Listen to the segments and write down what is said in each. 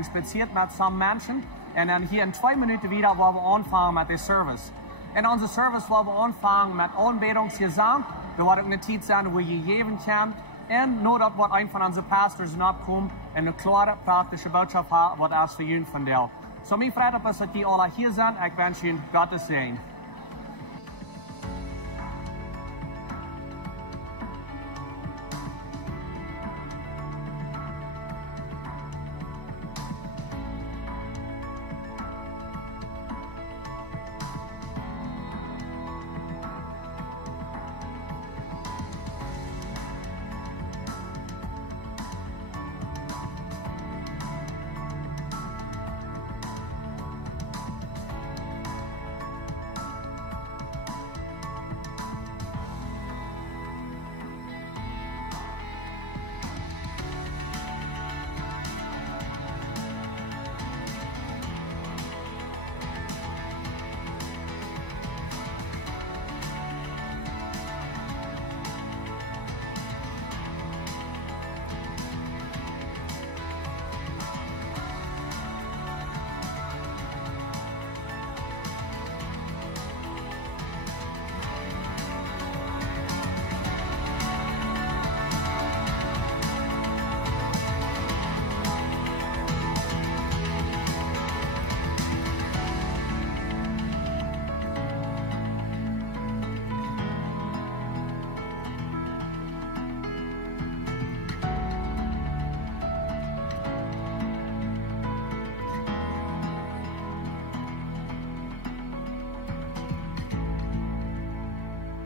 inspiziert met some mensen. En dan hier in 2 minuten wieder, waar we aanvangen met de service. In onze service waar we aanvangen met aanbedingsgezang. Er wordt ook een tijd zijn waar je geven kan. En nadat wordt een van onze pastors opkomen en een klare praktische boodschap heeft wat als voor jullie vandaag. Zo mijn vrienden is dat jullie alle hier zijn. Ik wens jullie Gottes zegen.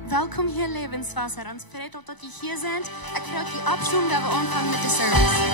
Welkom hier Levenswasser. Ons verheet op dat je hier bent. Ik vraag je opzoeken dat we aanvangen met de service.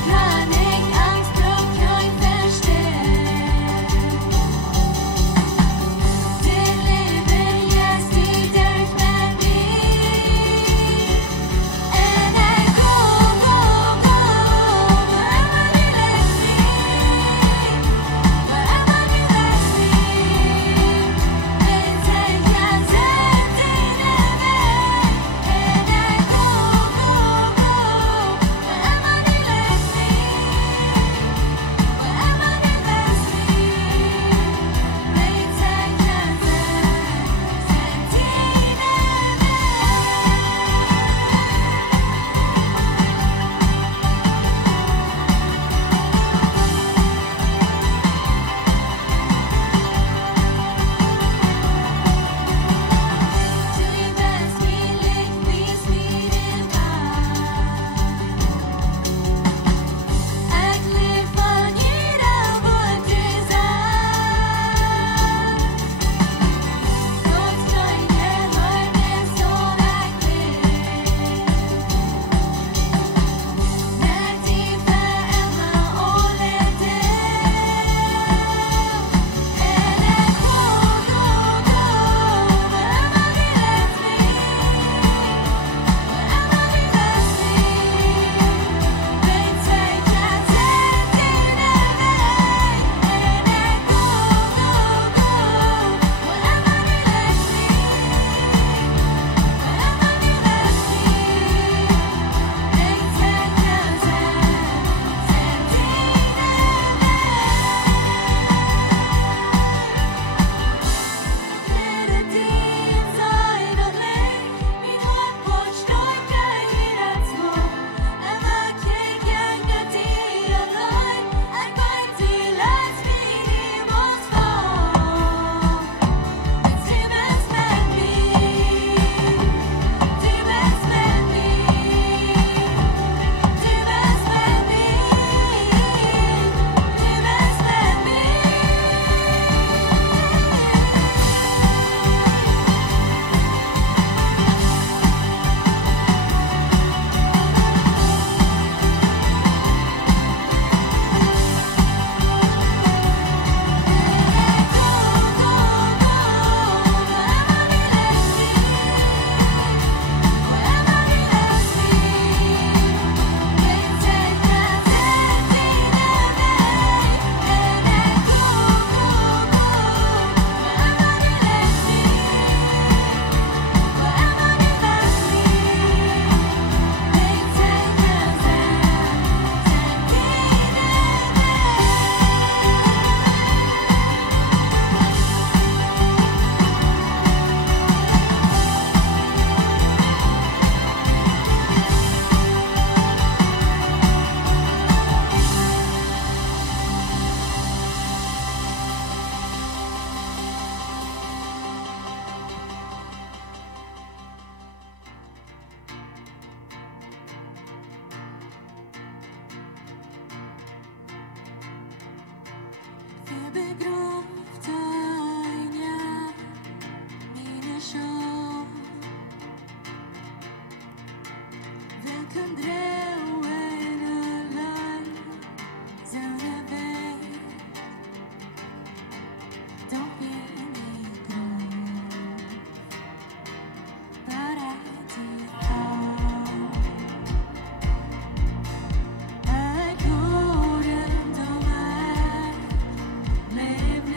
Kan ik angst op je verstehen? Live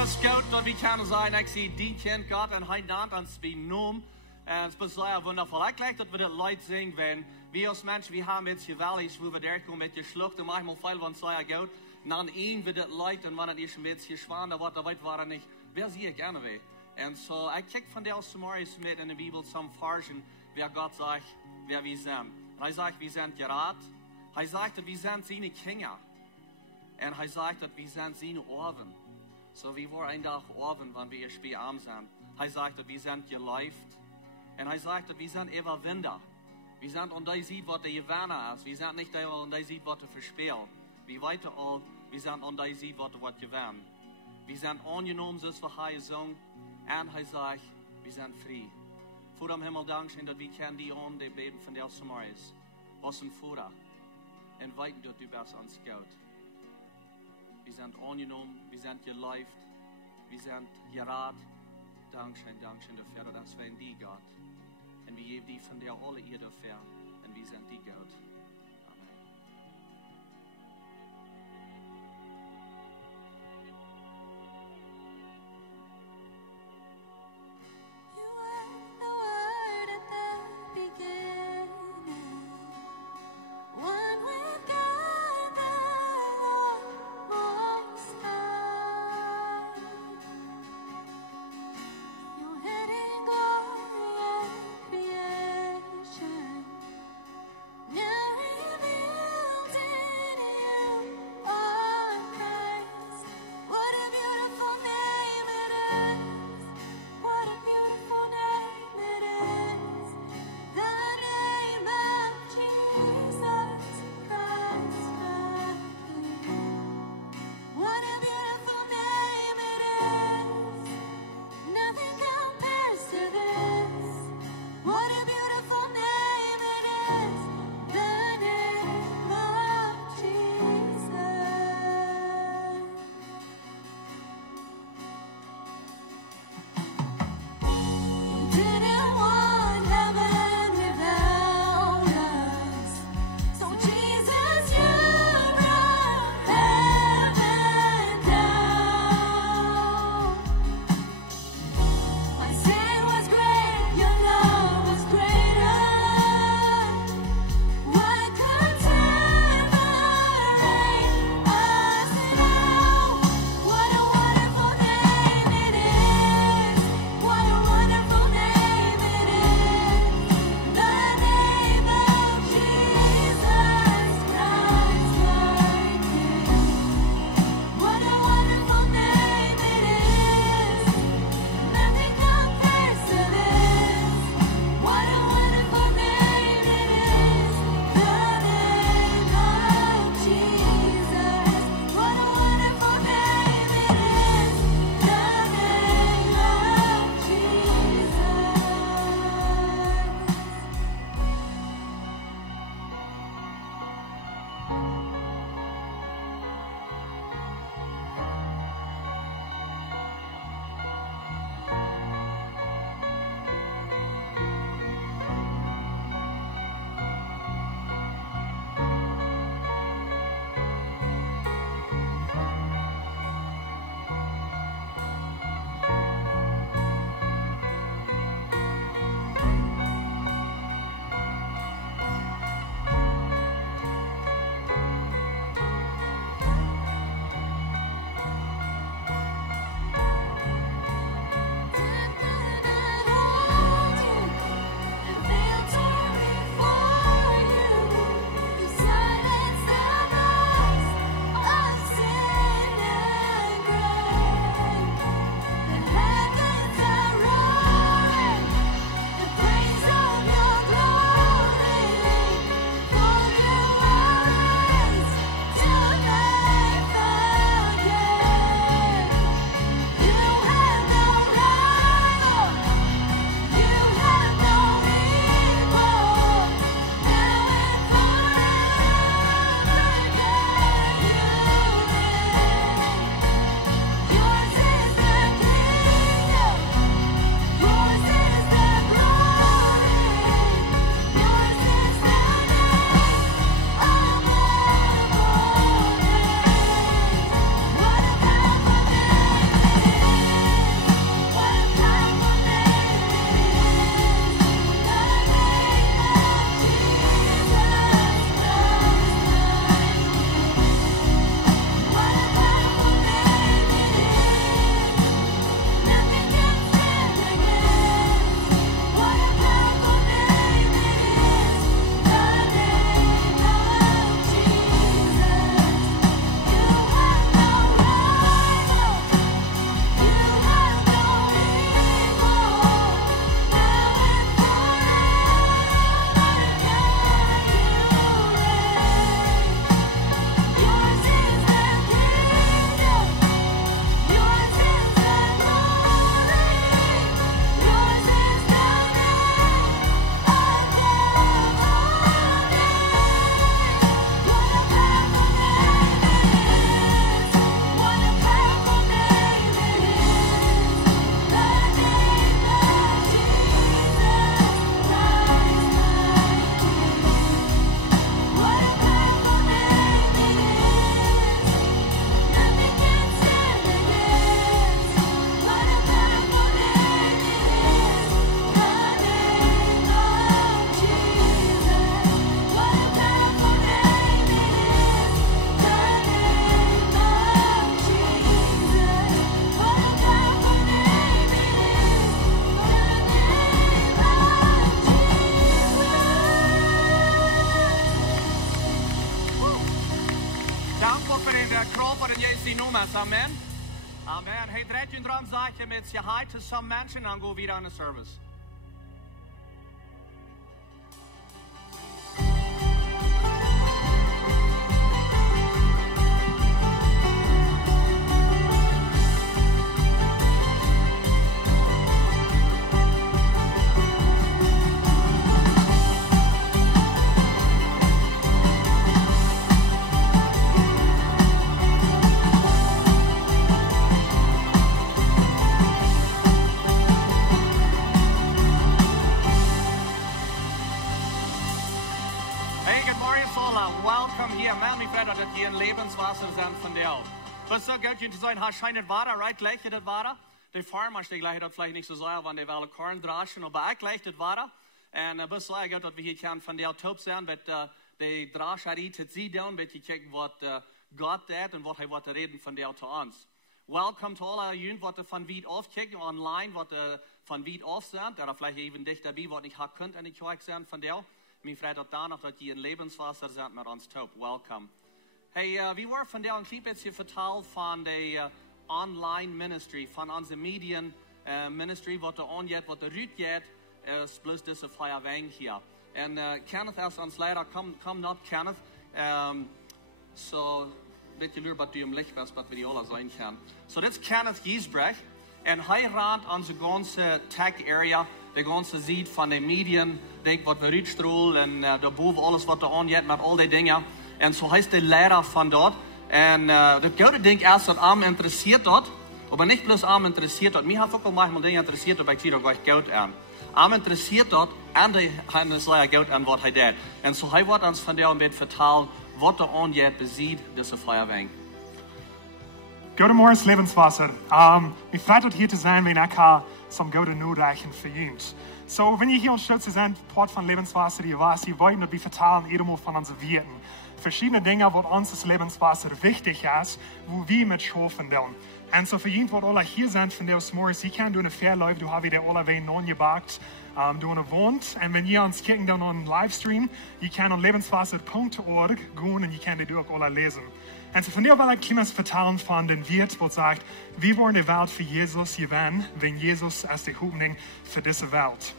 das gut, dass wir können sein, ich sehe die kennt Gott und heute Abend ans Benom. Es ist sehr wundervoll. Ich glaube, dass wir das Leute sehen, wenn wir als Menschen, wir haben jetzt gewaltig, wo wir da kommen mit geschluckt und manchmal viel von sehr gut. Und dann wir das Leute und wenn es ein bisschen schwanger wird, da weit war nicht, wer sie ich gerne will. Und so, ich kicke von der aus Morris mit in der Bibel zum Forschen, wer Gott sagt, wer wir sind. Und er sagt, wir sind gerat. Er sagt, dass wir sind seine Kinder. Und er sagt, dass wir sind seine Orven. So wie wir ein Tag Orven, wenn wir spät abends sind. Er sagt, dass wir sind geläuft. Und er sagt, dass wir sind Überwinder. Wir sind und die sieht, was der Gewinner ist. Wir sind nicht der, und die sieht, was der verspielt. Wir weiter all, wir sind und die sieht, was der gewinnt. Wir sind angenommen, so ist er gesungen. Und er sagt, wir sind frei. Vor dem Himmel danken, dass wir kennen die die beten von der Samaris. Was im Vorder. Und weiten, dass du bist ans Gott. Wir sind angenommen, wir sind geläuft, wir sind gerat. Dankeschön dafür, dass wir in die Gott. Und wir geben die von der alle ihr dafür. Und wir sind die Gott. Amen. You were the Word at the beginning, one with God the Lord Most High. Your hidden glory of creation, now op en jij ziet noemen. Amen. Amen. Hey, dreht je dran, zeg je met je hi to some mensen, dan go wieder aan de service. Dat je een levenswasser zijn van jou. Wat zo goed je te zijn, hij schijnt het water, right? Gleich je dat water? De farmers, die gleich dat vielleicht nicht so sehr, want die willen korn draschen, aber ik gleich het water. En best zo goed dat we hier kan van jou top zijn, met de drasherie te zien doen, met je kijken wat God deed en wat hij wat reden van jou te ons. Welcome to alle jullie wat van wie af kijken online, wat van wie af zijn, dat er vielleicht even dichterbij wat niet had kunt en ik kijk zijn van jou. Mijn vrij dat daarna dat je een levenswasser zijn met ons top. Welcome. Hey, we waren vandaag een klein beetje verteld van de online ministry, van onze medien ministry, wat er onjet, wat er uitgaat, is bloos deze vrije wijn hier. En Kenneth is ons leider, kom op Kenneth. So, beetje luur wat u hem licht was, wat we die alle zijn gaan. So, dit is Kenneth Giesbrecht. En hij raadt onze ganze tech area, de ganze ziet van de medien, denk wat we uitstrooien en daarboven alles wat er onjet met al die dingen. En zo heißt de leider van dort. En dat goede ding is dat arm interessiert dort. Maar niet bloos arm interessiert dort. Mij heeft ook al manchmal dingen interessiert, aber ik zie er gleich Geld aan. Arm interessiert dort en hij heeft leider Geld aan wat hij deed. En zo hij wordt ons van der een beetje vertalen wat er onjet beziet, deze vrije wijn. Goedemorgen, levenswasser. Ik freut het hier te zijn, wenn ik some gute Nachrichten für uns. So, wenn ihr hier unterstützt seid, Port von Lebenswasser, ihr weiß, ihr wollt nicht vertalen, irgendwo von unseren Werten. Verschiedene Dinge, wo uns das Lebenswasser wichtig ist, wo wir mit schaffen wollen. Und so für jeden, wo alle hier sind, von der Morgens, ich kann du eine Fairläufe, du hast wieder alle Wein non gebackt, du eine wohnt. Und wenn ihr uns kicken dann on Livestream, ihr könnt an lebenswasser.org gehen und ihr könnt die auch alle lesen. Und so von der will ich kleines vertalen von den Wirt, wo sagt, wir wollen die Welt für Jesus gewinnen, wenn Jesus als die Hoffnung für diese Welt.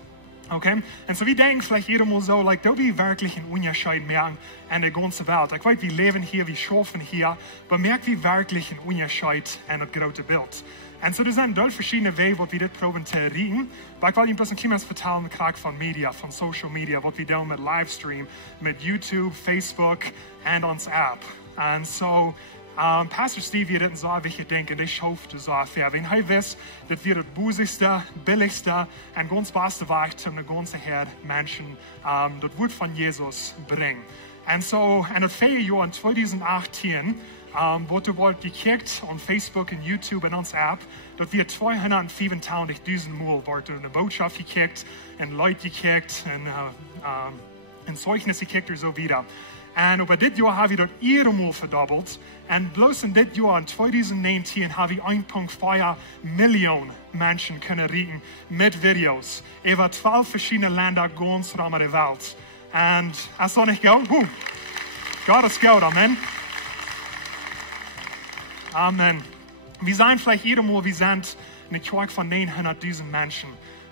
Okay? Und so wir denken vielleicht jeder mal so, like, da wir wirklich einen Unterschied merken an der ganzen Welt. Ich weiß, wir leben hier, wir schaffen hier, aber merken wir wirklich einen Unterschied an das große Bild. Und so, das sind dort verschiedene Wege, wo wir das probieren zu erreichen. Aber ich will Ihnen ein bisschen vertellen, von Media, von Social Media, was wir tun mit Livestream, mit YouTube, Facebook und uns App. Und so, Pastor Steve wird das so, wie ich denke, das schafft so fair. Wenn er weiß, dass wir das busigste, billigste und ganz beste Weg zum ganzen Herd Menschen das Wort von Jesus bringen. Und so, in das Jahr in 2018, wo du wollt gekickt on Facebook und YouTube und uns App, dass wir 225.000 Mal wurde eine Botschaft gekickt und Leute gekickt und Zeugnis gekickt und so wieder. Und über das Jahr habe ich das einmal verdoppelt. Und bloß in das Jahr, in 2019, habe ich 1,4 Millionen Menschen können erreichen mit Videos. Über 12 verschiedene Länder ganz rum der Welt. Und ist das nicht gut? Gott ist gut, Amen. Amen. Wir sind vielleicht einmal, wir sind eine Kirche von 900.000 Menschen.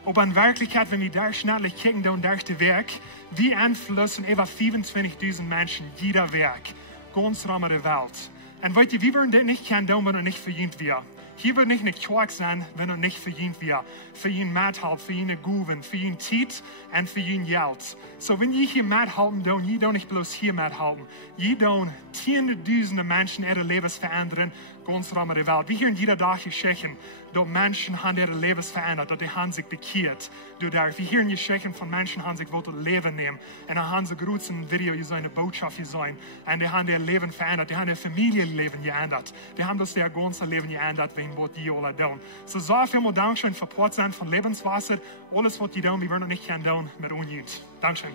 Aber in Wirklichkeit, wenn wir durchschnittlich kicken, dann durch den Weg, wir einflussen über 25.000 Menschen jeder Weg, ganz rum der Welt. Und weißt du, wir würden das nicht kennen, wenn wir nicht verdient wir. Hier wird nicht eine Kirche sein, wenn wir nicht verdient wir. Für ihn Mathalt, für ihn Guven, für ihn Tiet und für ihn Geld. So, wenn ihr hier mithalten, dann ihr doch nicht bloß hier mithalten. Ihr dann Tausende Menschen ihre Lebens verändern, ganz rum der Welt. Wir hören jeder Tag Geschichten, dass Menschen haben ihre Lebens verändert, dass die haben sich bekehrt. Wir hören Geschichten von Menschen, die haben sich wollten Leben nehmen. Und dann haben sie ein Video gesehen, eine Botschaft gesehen. Und die haben ihr Leben verändert, die haben ihr Familienleben geändert. Die haben das ihr ganzes Leben geändert, wegen was die alle tun. So viel Dankeschön für Port sein von Lebenswasser. Alles, was die tun, wir würden nicht kennen tun mit uns. Dankeschön.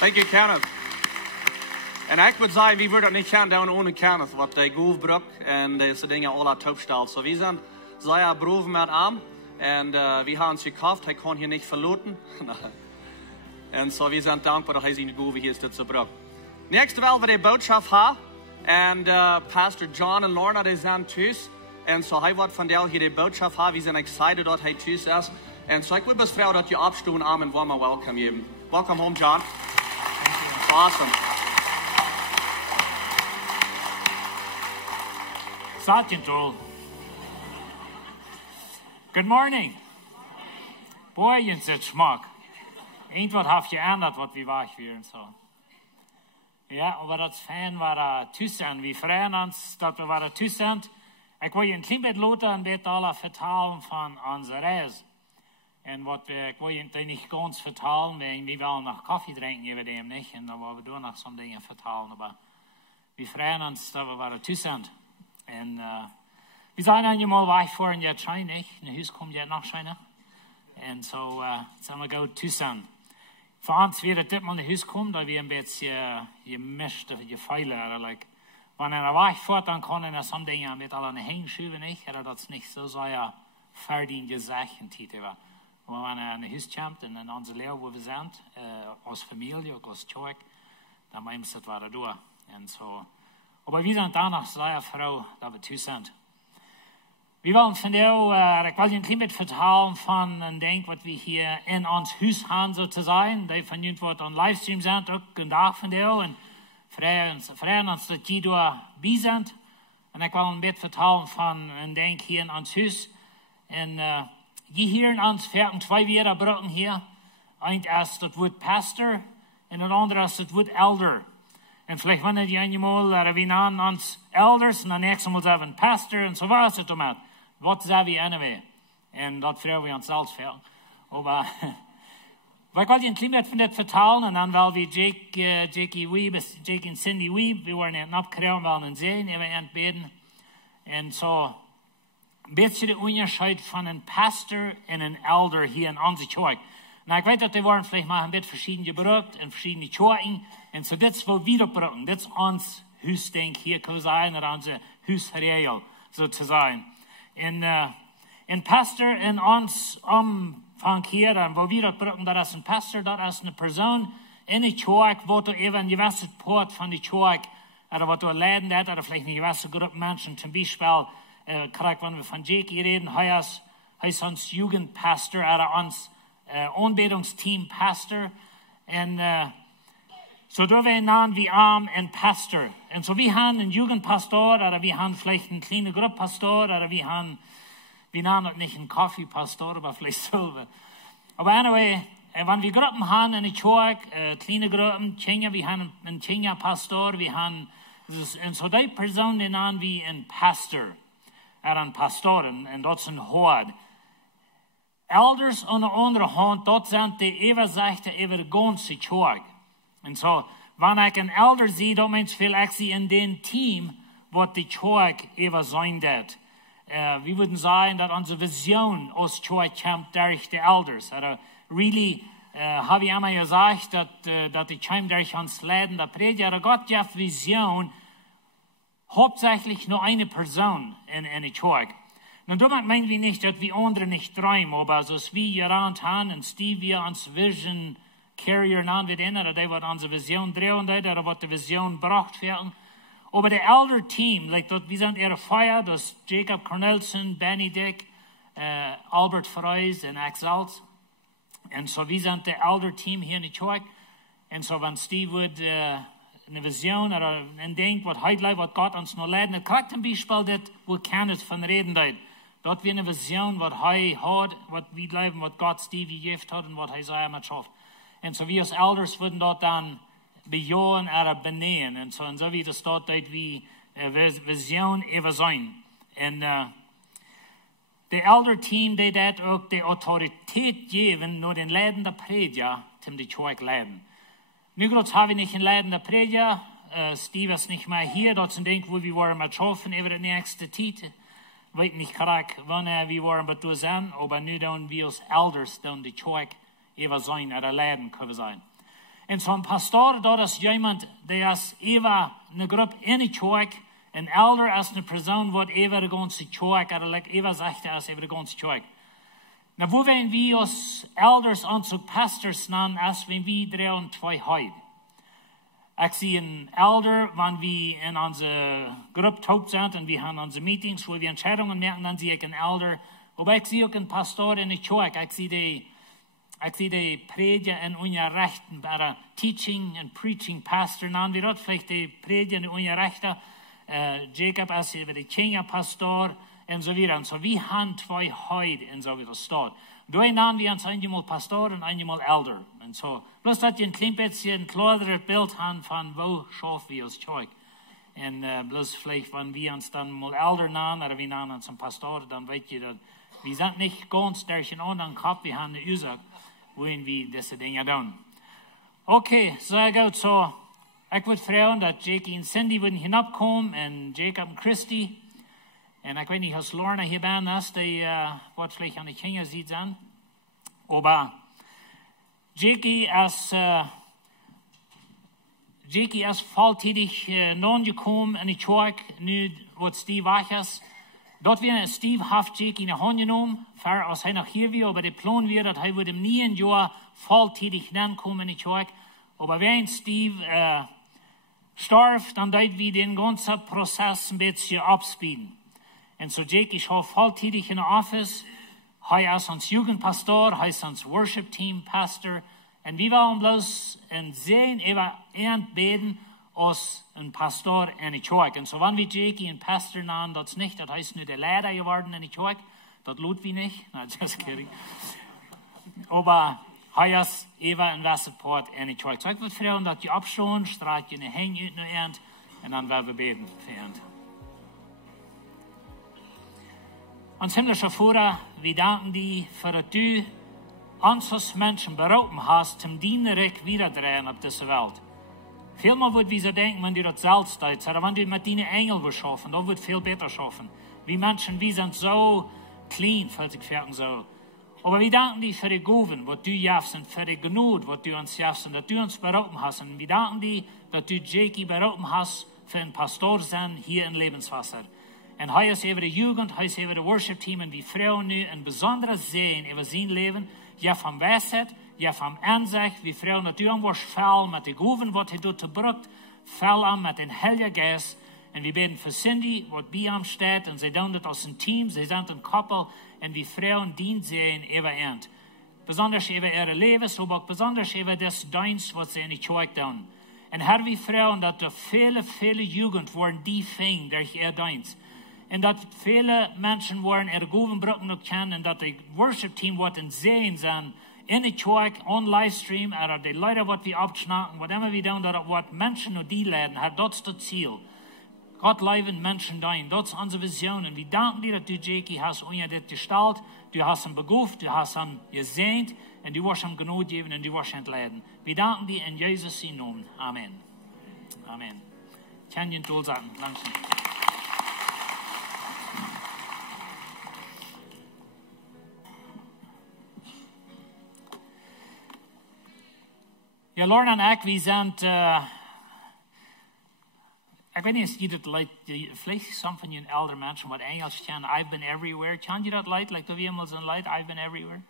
Thank you, Kenneth. En ik wil zeggen, wie wordt niet gaan doen ohne Kenneth, wat de Goefbrug en deze dingen alle topstelt. So, wir sind sehr berufen mit ihm und wir haben uns gekauft, er kann hier nicht verloten. Und so, wir sind dankbar, dass er seine Goefe hier ist zu bringen. Nächste Woche wird die Botschaft haben And Pastor John and Lorna, die sind thuis. En so hij wordt vandaag hier de boodschap hebben. We zijn excited dat hij thuis is. En so ik wil best vragen dat je opstoen aan en warm welkom geven. Welcome home, John. That's awesome. Sergeant Joel. Good morning. Boy, je zit smak. Eén wat heb je aan dat wat we wacht weer en zo. Ja, aber dat is fijn waar thuis zijn. We freuen ons dat we waar thuis zijn. Ik wil je een klein beetje later een beetje alle vertalen van onze reis. En wat ik wil je niet ganz vertalen, we willen nog koffie drinken über dem nicht. En dan willen we door nog some dingen vertalen. Maar we freuen ons dat we waar thuis zijn. En we zijn eenmaal weg voor een jaar trein, niet? Naar huis komt je nog schijnen. En zo zijn we gauw thuis zijn. Voor ons weer dit mal naar huis komt, dat we een beetje gemischt, gefeilen. Like, wanneer er weg voort, dan kan er some dingen met alle heen schuiven, niet? Dat is niet zo sehr verdient gezegd in tijd. Maar wanneer er naar huis komt en in onze leer, wo we zijn, als familie, ook als kerk, dan meinen we het waar door. En zo. Aber wir sind danach sehr froh, dass wir thuis sind. Wir wollen von dir, ich will dir ein klein bisschen vertellen von einem Ding, was wir hier in uns Haus haben, so zu sein. Die von uns, die on Livestream sind, auch einen Tag von dir. Und freuen uns, dass die da bei sind. Und ich will ein bisschen vertellen von einem Ding hier in uns Haus. Und hier in uns werden zwei Wörter brauchen hier. Eins ist das Wort Pastor und das andere ist das Wort Elder. En vielleicht wanneer die eenmaal we aan ons elders en dan nächste Mal zeggen pastor en zo was het om het. Wat zijn we anyway? En dat vragen we onszelf veel. Maar ik wil je een klein beetje van dit vertellen en dan wel wie Jake en Cindy Weeb, we worden het opgekregen wel een zee en we aan het beden. En zo een beetje de onderscheid van een pastor en een elder hier in onze kerk. Nou, ik weet dat die worden vielleicht maar een beetje verschieden gebruikt in verschillende kerken. En zo dit is wat we gebruiken. Dit is ons huisding hier kan zijn, of onze huisregel, zo te zijn. En pastor in ons omvang hier, en wat we gebruiken, dat is een pastor, dat is een persoon in de kerk, wat er even een gewisse poort van de kerk, of wat er leiden dat, of vielleicht een gewisse groep mensen, zum Beispiel, krijg, wanneer we van Jake reden, hij is ons jugendpastor, of ons aanbetungsteam pastor, en so doen we naam wie arm en pastor. En so we hebben een jugendpastor, oder we hebben vielleicht een kleine groep pastor, oder we nemen het niet een koffiepastor, maar vielleicht zullen. Aber anyway, wanneer we groepen hebben in de kerk, kleine groepen, we hebben een Chinga pastor, we hebben, en so die persoon die namen we een pastor, een pastor, en dat is een hoofd. Elders aan de andere hand, dat zijn de overzichten over de ganze kerk. En zo, wanneer ik een elder zie, dat meent veel actie in den team, wat de kerk over zijn dat. We würden sagen, dat onze vision als kerk komt durch de elders. Really, habe ich einmal gesagt, dat die kommt durch uns leiden, der Prediger, Gott hat Vision, hauptsächlich nur eine Person in der kerk. Und damit meinen wir nicht, dass wir andere nicht träumen, aber so wie gerannt haben und Steve wir uns Vision Carrier namen wir den, oder die wird unsere Vision drehen, oder wird die Vision gebracht werden. Aber der Elder Team, like dort, wir sind ihre Feier, das Jacob Cornelson, Benny Dick, Albert Freus und Exalt. Und so wir sind der Elder Team hier in der Kerk. Und so wenn Steve wird eine Vision oder ein Ding, was heute was Gott uns noch leiden, dann kriegt zum Beispiel das, wo kennt von reden dort. Dort wir eine Vision, was er hat, was wir leben, was Gott Steve gegeben hat und was er selber mit schafft. Und so wir als Elders würden dort dann bejahen oder benehmen. Und so wie das dort wie Vision über sein. Und der Elder Team, die dat auch die Autorität geben, nur den leidenden Prediger, zum die Kerk leiden. Nu groß habe ich nicht einen leidenden Prediger. Steve ist nicht mehr hier. Dort sind Dinge, wo wir wollen mit schaffen über die nächste Zeit. Weiß nicht korrekt, wann wir wollen mit durch sein, aber nu dann wir als Elders dann die Kerk über sein oder leiden können sein. Und so ein Pastor, dort ist jemand, der ist über eine Gruppe in der Kerk. Ein Elder ist eine Person, die über die ganze Kerk, oder über sagt er ist über die ganze Kerk. Na, wo wenn wir als Elders und so Pastors nennen, als wenn wir 3 und 2 heute. Ich sehe einen Elder, wenn wir in unserer Gruppe taub sind und wir haben unsere Meetings, wo wir Entscheidungen machen, dann sehe ich einen Elder. Aber ich sehe auch einen Pastor in der Kirche. Ich sehe die Prediger in unserer Rechten, bei Teaching and Preaching Pastor. Dann wir dort vielleicht die Prediger in unserer Rechten. Jacob als der Kinga-Pastor und so weiter. Und so, wir haben zwei heute in so wie das steht. Da nennen wir uns einmal Pastor und einmal Elder. Und so, bloß dass ihr ein klein bisschen ein klareres Bild haben von wo schaffen wir als Zeug. Und bloß vielleicht, wenn wir uns dann mal Elder nennen oder wir nennen uns einen Pastor, dann weet ihr, dass wir sind nicht ganz durch den anderen Kopf, wir haben eine Ursache, wohin wir diese Dinge tun. Okay, sehr gut, so. Ich würde freuen, dass Jackie und Cindy würden hinabkommen und Jacob und Christy. Und ich weiß nicht, als Lorna hier bin, dass die wird vielleicht an die Kinder sieht an. Aber Jackie ist volltätig non gekommen in die Kirche, nu wird Steve wach ist. Dort wird Steve haft Jackie in die Hand genommen, für als er noch hier war, aber der Plan wird, dass er würde nie ein Jahr volltätig kommen in die Kirche. Aber wenn Steve starb, dann deit wir den ganzen Prozess ein bisschen abspielen. Und so Jackie ist volltätig in der Office. Er ist uns Jugendpastor, er ist uns Worship Team Pastor. Und wir wollen bloß sehen, beten als ein Pastor in der Kirche. Und so wenn wir Jackie ein Pastor nennen, das nicht, das heißt nur der Lehrer geworden in der Kirche. Das lohnt wir nicht. No, just kidding. Aber er ist ein Wasserport in der Kirche. So ich würde freuen, dass die abschauen, strahlt ihr eine Hänge und dann werden wir beten für ihn. Ons himmlische Vater, wir danken dir, für dass du uns als Menschen berufen hast, zum Dienerrecht wiederdrehen auf dieser Welt. Vielmal wird wir so denken, wenn du das selbst tust, oder wenn du mit deinen Engeln willst schaffen, dann wird viel besser schaffen. Wir Menschen, wir sind so clean, falls ich sagen so. Aber wir danken dir für die Gaben, was du gibst, und für die Gnade, was du uns gibst, und dass du uns berufen hast. Und wir danken dir, dass du Jackie berufen hast, für ein Pastor sein hier in Lebenswasser. Und hij is over de Jugend, hij is over de Worship Team. En we vreuen nu een bijzondere zegen over zijn leven. Ja, van wijsheid, ja, van inzicht. We vreuen dat u aan wordt fel met de goven wat hij doet te brukt. Fel aan met een Heilige Geest. En we bidden voor Cindy, wat bij hem staat. En zij doen dat als een team, zij zijn een koppel. En we vreuen dien zegen over eind. Besonders over ihre leven, maar ook besonders over des dienst wat zij in de kerk doen. En Herr, we vreuen dat de vele Jugend worden die ving durch ihr dienst. En dat viele Menschen worden er govenbrücken ook kennen. En dat de worship team wordt in zeen zijn in de kerk, on livestream. En de Leute wat we abschnacken, wat immer we doen, dat wordt mensen nur die leiden. Dat is het ziel. Gott leven Menschen dein. Dat is onze vision. En we danken dir, dat du, Jackie, hast unja dit gestalt. Du hast hem begoofd, du hast hem gezegend. En du wirst hem genoeg geven en du wirst hem leiden. We danken dir in Jesus' naam. Amen. Amen. Kan je het doel zeggen? Langzaam. Ja, Lorna en ik, we zijn, ik weet niet of je dat leidt, vielleicht some van jullie elder mensen wat Engels kennen, I've been everywhere. Ken je dat leidt, like wie iemand zijn leidt, I've been everywhere?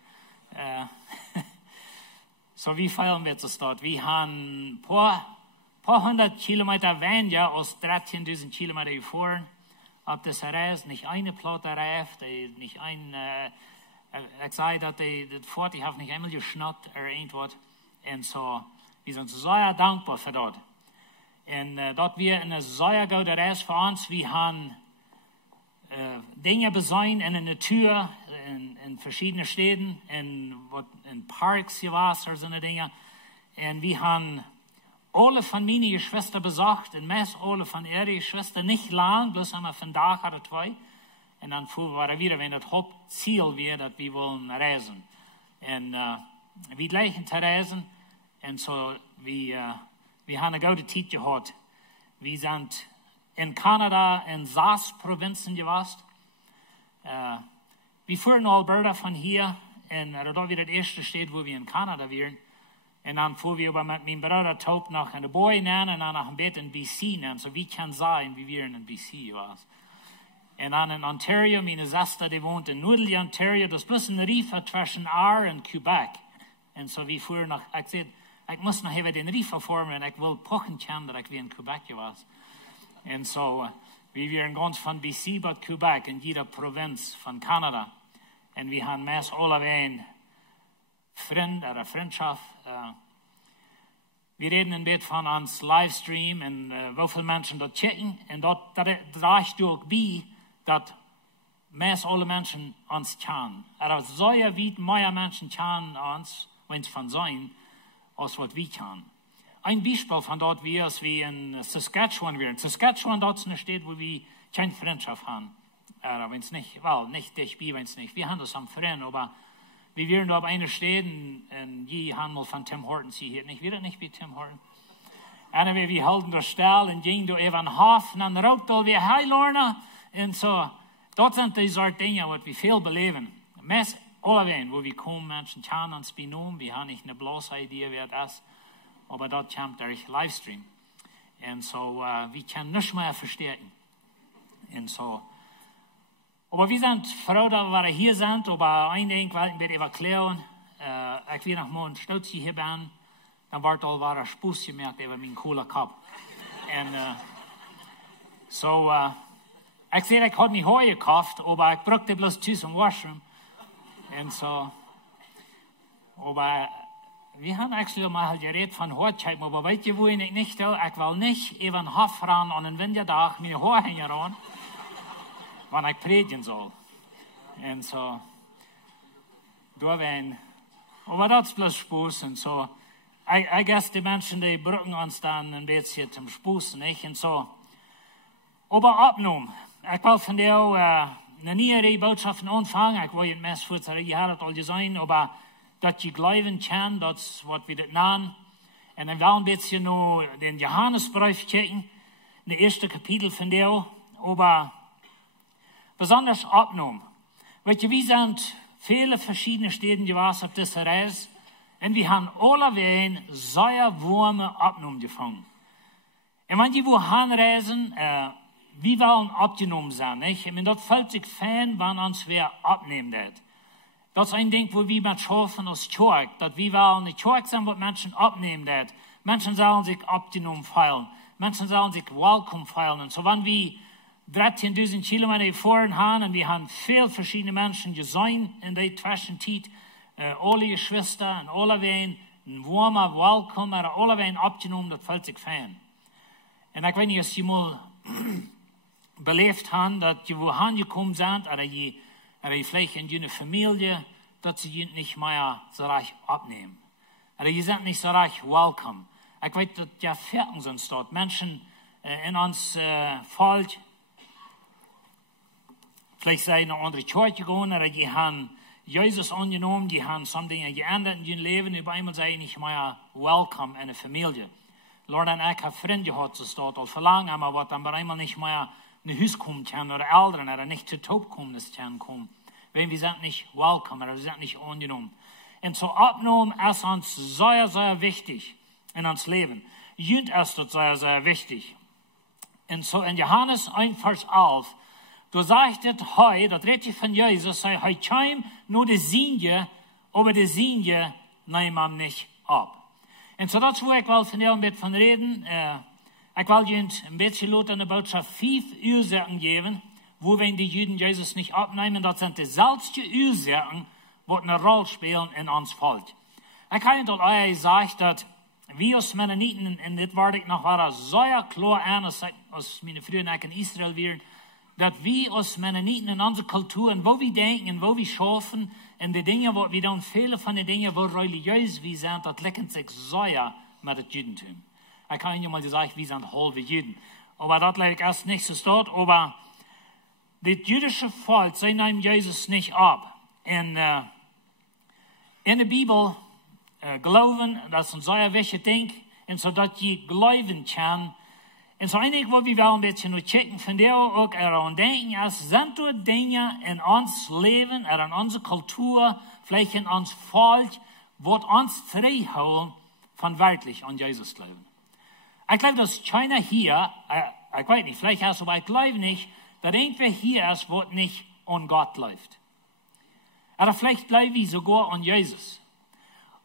So wie feilen wir zu start? Wir haben paar 100 Kilometer weniger als 13.000 Kilometer gefahren. Auf dieser Reise nicht eine Platte Reif, nicht ein, ich sage, dass das Fahrt, ich habe nicht einmal geschnappt oder irgendwas. Und so, wir sind sehr dankbar für das. Und dort wir eine sehr gute Reise für uns, wir haben Dinge besehen in der Natur, in verschiedenen Städten, in Parks, oder so eine Dinge. Und wir haben alle von meinen Geschwistern besucht, und meist alle von ihren Geschwistern nicht lang, bloß einmal von Tag oder zwei. Und dann fuhren wir wieder, wenn das Hauptziel wäre, dass wir wollen reisen. Und wir gleichen zu reisen. Und so, wir haben eine gute Zeit gehabt. Wir sind in Kanada, in Saas-Provinzen gewesen. Wir fuhren in Alberta von hier, und da wieder das erste Stadt, wo wir in Kanada waren. Und dann fuhren wir aber mit meinem Bruder Taub nach einer Boy nennen, und dann nach einem Bett in BC nennen. So wie kann sein, wie wir in BC waren. Und dann in Ontario, meine Schwester, die wohnt in Noodle, Ontario, das ist bloß ein Rief zwischen R und Quebec. Und so wir fuhren nach, ik moest nog even den Riefer vormen en ik wil pochen kennen dat ik weer in Quebec was. En zo, we waren ganz van BC tot Quebec in jeder provincie van Canada. En we hebben meest alle een vriendschap. We reden een beetje van ons livestream en hoeveel mensen dat checken. En dat draagt ook bij dat meest alle mensen ons kennen. Is zeer weit meer mensen kennen ons, wenn es van zijn, als wat we kennen. Ein Beispiel von dort wie als wir in Saskatchewan waren. Saskatchewan, dort ist eine Stadt, wo wir keine Freundschaft haben. Wenn es nicht, nicht dicht bei, wenn es nicht. Wir haben das am Freund, aber wir waren da auf einer Stadt und die haben mal von Tim Hortons hier nicht. Wir nicht wie Tim Hortons. Und wir halten da still und gingen da über den Hafen und dann raucht da wir, hey Lorna. Und so, dort sind die Sorte Dinge, die wir viel beleben. Meist alle, wo wir kommen, Menschen kennen uns benommen, wir haben nicht eine bloße Idee, wer das ist. Aber dort kommt der Livestream. Und so, wir können nicht mehr verstehen. Und so. Aber wir sind froh, dass wir hier sind. Aber ein Ding wollen wir erklären. Ich will noch mal ein Stutz hier bin. Dann wird all ein Spuss gemerkt über meinen coolen Kopf. Und so, ich sehe, ich habe nicht Haar gekauft, aber ich brauchte bloß Tschüss im Washroom. Und so, aber wir haben actually mal geredet von Haarscheiden, aber weißt du, wo ich nicht will? Ich will nicht über den Hof fahren an einem Wintertag meine Haarhänger an, wenn ich predigen soll. Und so, da werden, aber das ist bloß Spaß und so. Ich guess die Menschen, die brücken uns dann ein bisschen zum Spaß, nicht? Und so. Aber abgenommen. Ich will von dir eine neue Botschaft anfangen. Ich will jetzt meist für die Jahre all sein, aber dat je glauben kann, dat is wat we dat namen. En dan wel een beetje nog den Johannesbrief kijken, in het eerste kapitel van deel, aber besonders abgenommen. Weet je, we zijn viele verschiedene Städten geweest op deze reis, en we hebben alle sehr warme abgenommen gefangen. En wenn die wo reisen, we wollen abgenommen zijn, nicht? En dat voelt zich fijn, wenn ons weer abnehmen dat. Dat is een ding, wo wir mit schaffen als Kirche, dass wir wollen eine Kirche sein, wo Menschen abnehmen dat. Menschen sollen sich abgenommen fühlen. Menschen sollen sich willkommen fühlen. Und so, wenn wir 13.000 Kilometer gefahren haben und wir haben viele verschiedene Menschen gesehen in der Zwischenzeit, alle Geschwister und alle werden ein warmer Willkommen, alle werden abgenommen, das fühlt sich fein. Und ich weiß nicht, ob Sie mal belebt haben, dass Sie wohin gekommen sind, oder vielleicht in einer Familie, dass sie nicht mehr so reich abnehmen. Oder sie sind nicht so reich willkommen. Ich weiß, dass ja Vierten sind dort. Menschen in uns Volk, vielleicht sind in eine andere Kirche gegangen, oder die haben Jesus angenommen, die haben some Dinge geändert in ihrem Leben, über einmal sei nicht mehr willkommen in einer Familie. Lord und ich haben Freunde gehabt, das dort all verlangen, aber was dann bei einmal nicht mehr nach Hause kommen können, oder Eltern, oder nicht zu Taub kommen, das kommen. Weil wir sind nicht willkommen, oder wir sind nicht angenommen. Und so abgenommen ist uns sehr, sehr wichtig in uns Leben. Jünd ist das sehr, sehr wichtig. Und so in Johannes 1, Vers 11, da sagt es heute, das redet von Jesus, sei, heute kam nur die Sünde, aber die Sünde nehmen nicht ab. Und so das, wo ich will von dir ein bisschen von reden, ich will Ihnen ein bisschen laut an der Botschaft 5 Ursachen geben, wo wenn die Juden Jesus nicht abnehmen, das sind die selbsten Ursachen, die eine Rolle spielen in uns Volk. Ich habe Ihnen euch gesagt, dass wir als Mennoniten, und das war ich noch sehr klar an, als meine Früher in Israel waren, dass wir als Mennoniten in unserer Kultur, und wo wir denken, und wo wir schaffen, und die Dinge, wo wir dann viele von den Dingen, wo religiös wir sind, das liegt sich sehr mit dem Judentum. Ich kann Ihnen mal sagen, wir sind halbe Juden. Aber das liegt erst nicht so dort, aber das jüdische Volk, sie nehmen Jesus nicht ab. Und in der Bibel glauben, das ist ein sehr wichtiges Ding, und so dass je glauben kann. Und so einig, wo wir wollen ein bisschen nur checken, von der auch daran denken, es sind dort Dinge in uns Leben, in unserer Kultur, vielleicht in uns Volk, wo uns freiholen von wirklich an Jesus glauben. Ich glaube, dass keiner hier, ich weiß nicht, vielleicht hast du, aber ich glaube nicht, dass irgendwer hier ist, wo nicht an Gott läuft. Oder vielleicht glaube ich sogar an Jesus.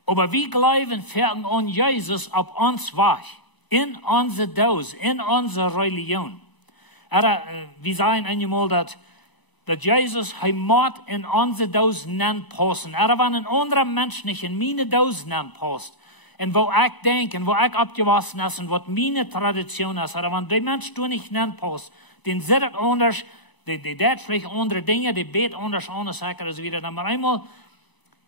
Aber wir glauben fern an Jesus auf uns wach, in unser Dos, in unsere Religion. Wir sagen einmal, dass Jesus Heimat in unser Dos nennt passen. Wenn ein anderer Mensch nicht in meine Dos nennt passt, und wo ich denke, und wo ich abgewaschen ist, und was meine Tradition ist, oder wenn der Mensch du nicht nennt passt, den sieht anders, die deed vielleicht andere Dinge, die bet anders an, sagen und so wieder. Aber einmal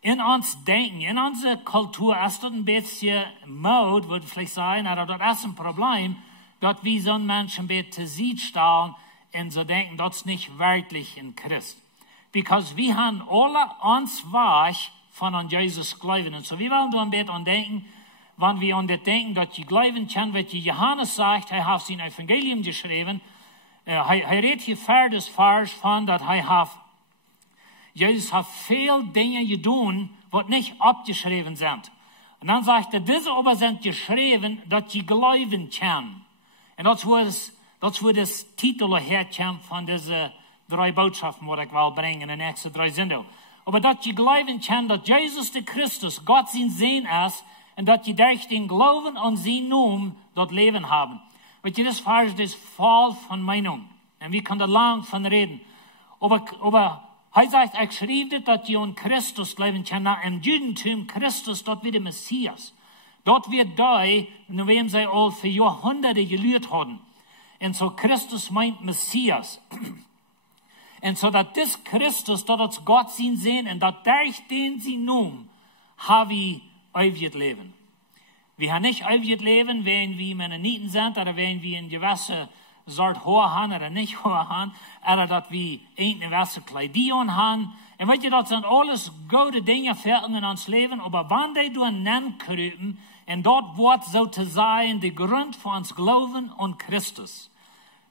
in uns denken, in unserer Kultur ist das ein bisschen Mode, würde ich vielleicht sagen, oder das ist ein Problem, dass wir so ein Menschen zu sehen stehen und so denken, das ist nicht wirklich in Christ. Because wir haben alle uns wach von an Jesus glauben. Und so wir wollen da ein bisschen denken, wenn wir an das denken, dass die glauben können, was Johannes sagt, er hat sein Evangelium geschrieben, er redet hier fertig von, dass Jesus hat viele Dinge getan, die nicht abgeschrieben sind. Und dann sagt er, diese aber sind geschrieben, dass sie glauben können. Und das wo das Titel herkommt von diesen 3 Botschaften, die ich will bringen, in den nächsten 3 Sendungen. Aber dass sie glauben können, dass Jesus der Christus, Gott sein Sehen ist, und dass sie durch den Glauben an sein Namen dort Leben haben. Weil das ist voll von Meinung. Und wir können da lang von reden. Aber er sagt, ich schrieb, dass sie an Christus glauben können. Im Judentum, Christus, dort wird der Messias. Dort wird der, in wem sie all für Jahrhunderte gelehrt haben. Und so Christus meint Messias. Und so, dass das Christus, dass Gott sein sehen, und dass durch den sie nun, haben wir ewiges Leben. Wir haben nicht ewiges Leben, wenn wir Mennoniten sind, oder wenn wir in gewisse Sort Haar haben, oder nicht Haar haben, oder dass wir eine gewisse Kleidung haben. Und weißt du, das sind alles gute Dinge für uns Leben, aber wenn die du nennen krüpen, und dort wird so zu sein, der Grund für uns Glauben an Christus.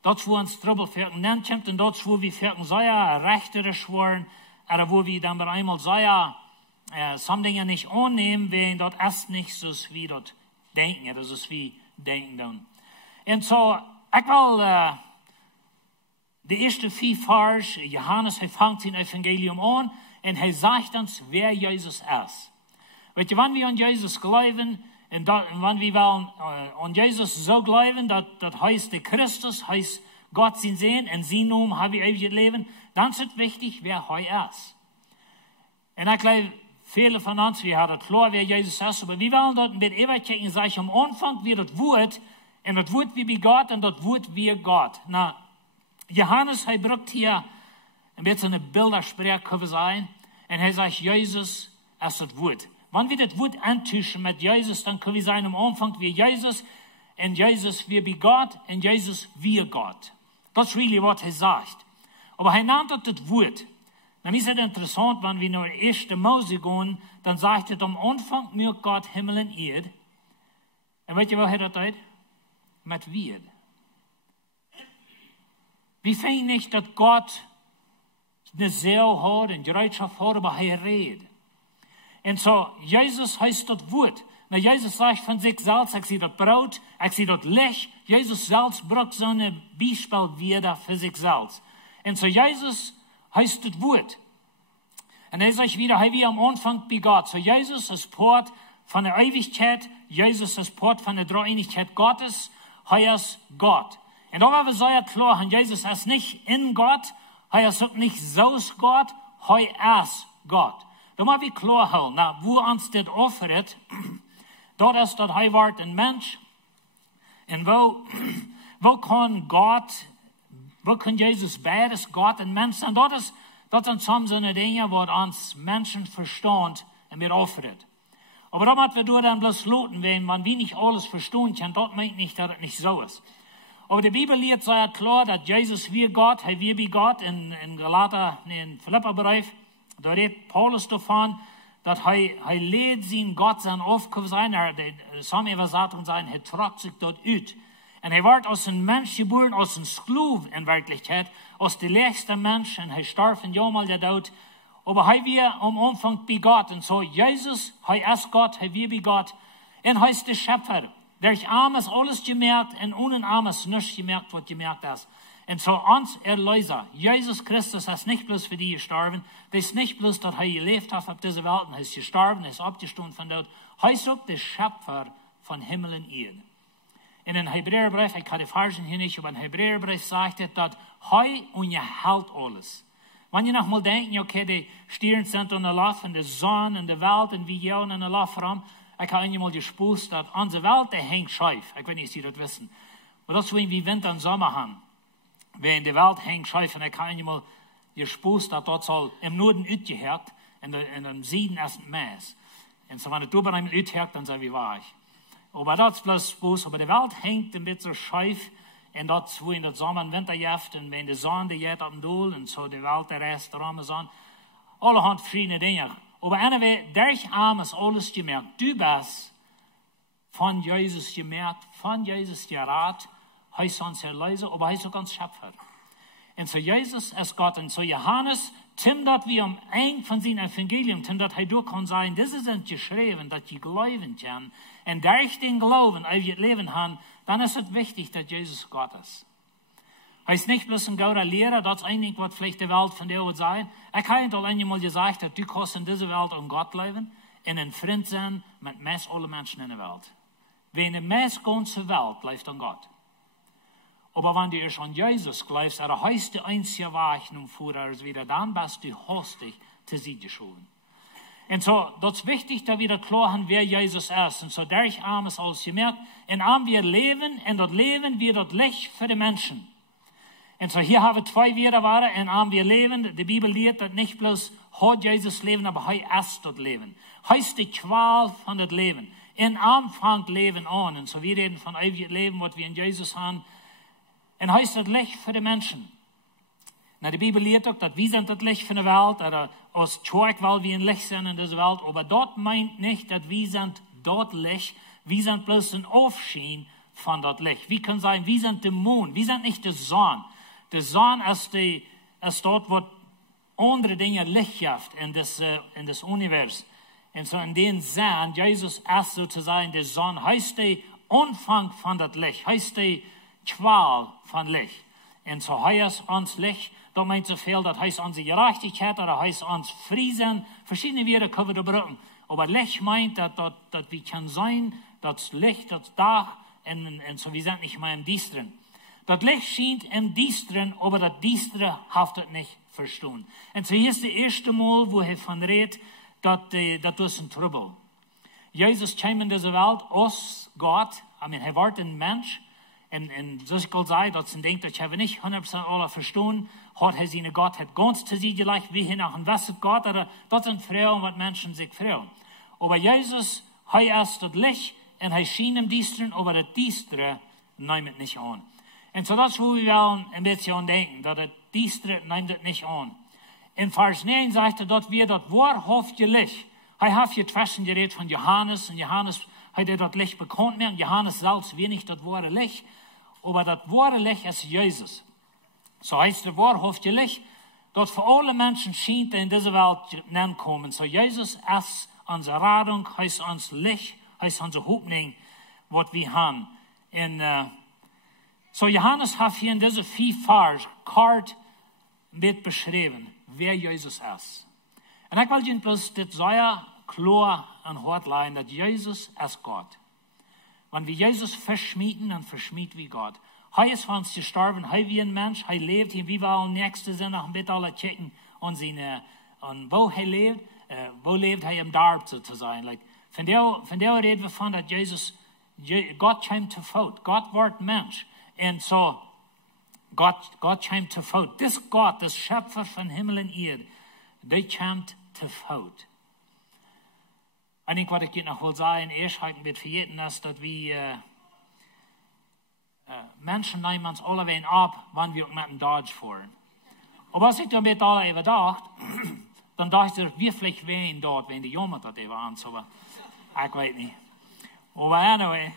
Dort, wo uns Trouble für nennt kommt, und dort, wo wir für sehr rechterisch waren, oder wo wir dann einmal sehr some Dinge nicht annehmen, wenn dort erst nicht so wie dort denken, oder so wie denken dann. Und so, ich will die ersten 4 Vers, Johannes, fängt sein Evangelium an, und sagt uns, wer Jesus ist. Weißt du, wenn wir an Jesus glauben, und wenn wir wollen an Jesus so glauben, das heißt der Christus, heißt Gott sein Sehen, in sein Namen haben wir ewiges Leben, dann ist es wichtig, wer er ist. Und ich glaube, viele von uns, wir haben klar, wer Jesus ist, aber wir wollen dort mit Ewigkeit sagen, am Anfang wird das Wort, und das Wort wie Gott, und das Wort wie Gott. Na, Johannes, braucht hier ein bisschen eine Bildersprache sein, und sagt, Jesus ist das Wort. Wenn wir das Wort antischen mit Jesus, dann können wir sagen, am Anfang wie Jesus, und Jesus wie Gott, und Jesus wie Gott. Das ist really, was sagt. Aber nennt das Wort. Na, mir ist es interessant, wenn wir nur 1. Mose gehen, dann sagt er, am Anfang nur Gott Himmel und Erde. Und weißt ihr, woher das ist? Mit Wort. Wir finden nicht, dass Gott eine Seele hat, eine Bereitschaft hat, aber er redet. Und so, Jesus heißt das Wort. Na, Jesus sagt von sich selbst, ich sehe das Brot, ich sehe das Licht. Jesus selbst braucht so ein Beispiel wieder für sich selbst. Und so, Jesus heißt das Wort. Und er sagt wieder, wie am Anfang bei Gott. So, Jesus ist Port von der Ewigkeit, Jesus ist Port von der Dreieinigkeit Gottes, er ist Gott. Und da war es sehr klar, Jesus ist nicht in Gott, er ist auch nicht so Gott, er ist Gott. Da muss wir klar halten, na, wo uns das offert, dort ist das Wort ein Mensch, und wo kann Jesus beides, Gott und Mensch sein? Das sind so eine Dinge, die uns Menschen verstehen und wir offert. Aber da müssen wir dann bloß lauten, wenn wir nicht alles verstehen können, das meint nicht, dass es nicht so ist. Aber die Bibel lehrt sehr klar, dass Jesus wie Gott, wie Gott, in Galater, in Philipperbrief, da redet Paulus davon, dass er lädt sein Gott sein Aufkauf sein, some Übersetzungen sagen, er tragt sich dort ut. Und er wird aus einem Mensch geboren, aus einem Sklav in Wirklichkeit, aus der letzten Mensch, und er starb ja mal der Tod. Aber er wir am Anfang bei Gott. Und so, Jesus, er ist Gott, er wie Gott. Und er ist der Schöpfer. Durch Armes alles gemerkt, und ohne Armes nichts gemerkt, was gemerkt ist. Und so uns Erlöser, Jesus Christus, ist nicht bloß für die gestorben, das ist nicht bloß, dass er gelebt hat auf dieser Welt und ist gestorben, ist abgestanden von dort. Er ist auch der Schöpfer von Himmel und Erde. In den Hebräerbrief, ich kann die Versen hier nicht, aber in den Hebräerbrief sagt er, dass er und ihr hält alles. Wenn ihr noch mal denkt, okay, die Stieren sind an der Luft und die Sonne und die Welt und wie ihr an der Luft rum, ich habe einmal gespürt, dass unsere Welt, die hängt schief. Ich weiß nicht, ob Sie das wissen. Aber das ist wie Winter und Sommer haben. Wenn die Welt hängt schief und ich habe einmal gespürt, dass dort soll im Norden ausgehört und im Süden erst ein Mess. Und so, wenn es drüber einmal aushört, dann sei wie wahr. Aber das ist bloß Spaß. Aber die Welt hängt ein bisschen schief. Und das, wo in der Sommer und Winter jaft, und wenn die Sonne, die geht auf dem Dol, und so die Welt, der Rest, der Ramazan. Allerhand verschiedene Dinge. Aber anyway, durch alles alles gemerkt. Du bist von Jesus gemerkt, von Jesus gerat, heißt uns Erlöser, aber heißt auch ganz Schöpfer. Und so Jesus ist Gott. Und so Johannes, Tim, dat wir am Ende von seinem Evangelium, Tim, dat er durch kann sagen, das ist geschrieben, dass die glauben können. Und durch den Glauben, als wir Leben haben, dann ist es wichtig, dass Jesus Gott ist. Heißt nicht bloß ein guter Lehrer, das ist eigentlich, was vielleicht die Welt von dir wird sein. Ich habe doch einmal gesagt, dass du kannst in dieser Welt um Gott leben und ein Freund sein mit meist alle Menschen in der Welt. Wenn die meist ganze Welt lebt an Gott. Aber wenn du erst an Jesus glaubst, er heißt die einzige Wahrheit vor als wieder, dann bist du hostig zu sie geschoben. Und so, das ist wichtig, dass wir da klar haben, wer Jesus ist. Und so, durch haben es alles gemerkt. Und an wir leben, und dort leben wir dort Licht für die Menschen. Und so, hier haben wir zwei Wiederware, und an wir leben, die Bibel lehrt, dass nicht bloß hat Jesus Leben, aber er ist dort Leben. Heißt die Qual von das Leben. In Anfang Leben an. Und so, wir reden von ewigem Leben, was wir in Jesus haben. Und heißt das Licht für die Menschen. Na, die Bibel lehrt auch, dass wir sind das Licht für die Welt, oder aus Zweig, weil wir ein Licht sind in dieser Welt. Aber dort meint nicht, dass wir sind dort Licht, wir sind bloß ein Aufschien von dort Licht. Wir können sagen, wir sind der Mond, wir sind nicht der Sonne. Der Sonne ist dort, wo andere Dinge Licht gibt in das Universum. Und so in den Sinn, Jesus ist sozusagen der Sonne, heißt der Anfang von das Licht, heißt der Qual von Licht. Und so heißt uns Licht, da meint so viel, das heißt unsere Gerechtigkeit, oder heißt uns Frieden, verschiedene Wörter können wir brauchen. Aber Licht meint, dass wir können sein, das Licht, das Dach, und so, wir sind nicht mehr im Düsteren. Das Licht scheint im Düsteren, aber das Düstere haftet nicht verstehen. Und so hier ist das erste Mal, wo er von redet, dass das ein Trouble. Jesus kam in diese Welt aus Gott, er war ein Mensch, und so ich kann sagen, dass ich denke, dass ich nicht 100% alle verstehen, hat er seine Gottheit ganz zu sich gleich, wie er nach dem Wasser Gott, oder das sind Frauen, was Menschen sich fragen. Aber Jesus, er ist das Licht, und er schien im Düsteren, aber das Düstere nimmt es nicht an. Und so das, wo wir ein bisschen denken, dass das Düstere nimmt es nicht an. In Vers 9 sagt er, dass wir das wahrhaftige Licht, er hat hier zwischen geredet von Johannes, und Johannes hat das Licht bekannt mehr, und Johannes selbst wir nicht das wahre Licht, aber das wahre Licht ist Jesus. So heißt das wahrhaftige Licht, dass für alle Menschen scheint, die in diese Welt nennen kommen. So Jesus ist unsere Radung, heißt uns Licht, heißt unsere Hoffnung, was wir haben. Und so Johannes hat hier in diese 4 Vers kart mit beschrieben, wer Jesus ist. Und ich will Ihnen bloß das sehr klar an Hort legen, dass Jesus ist Gott. Wenn wir Jesus verschmieden, dann verschmieden wir Gott. Er ist für uns gestorben, er wie ein Mensch, er lebt, wie wir am nächsten sind, nach dem Bett alle checken, und wo er lebt er im Darb zu sein. Like, von der reden wir von, dass Gott kam zu Fout, Gott wird Mensch. Und so, Gott kam zu Fout. Das Gott, das Schöpfer von Himmel und Erde, der kam zu Fout. Ich denke, was ich noch will sagen, erst wird vergessen, dass wir Menschen nehmen uns alle wen ab, wenn wir mit dem Dodge fahren. Aber was ich damit alle überdacht, dann dachte ich, wir vielleicht wen dort, wenn die Jungen dort eben an, so, ich weiß nicht. Aber anyway,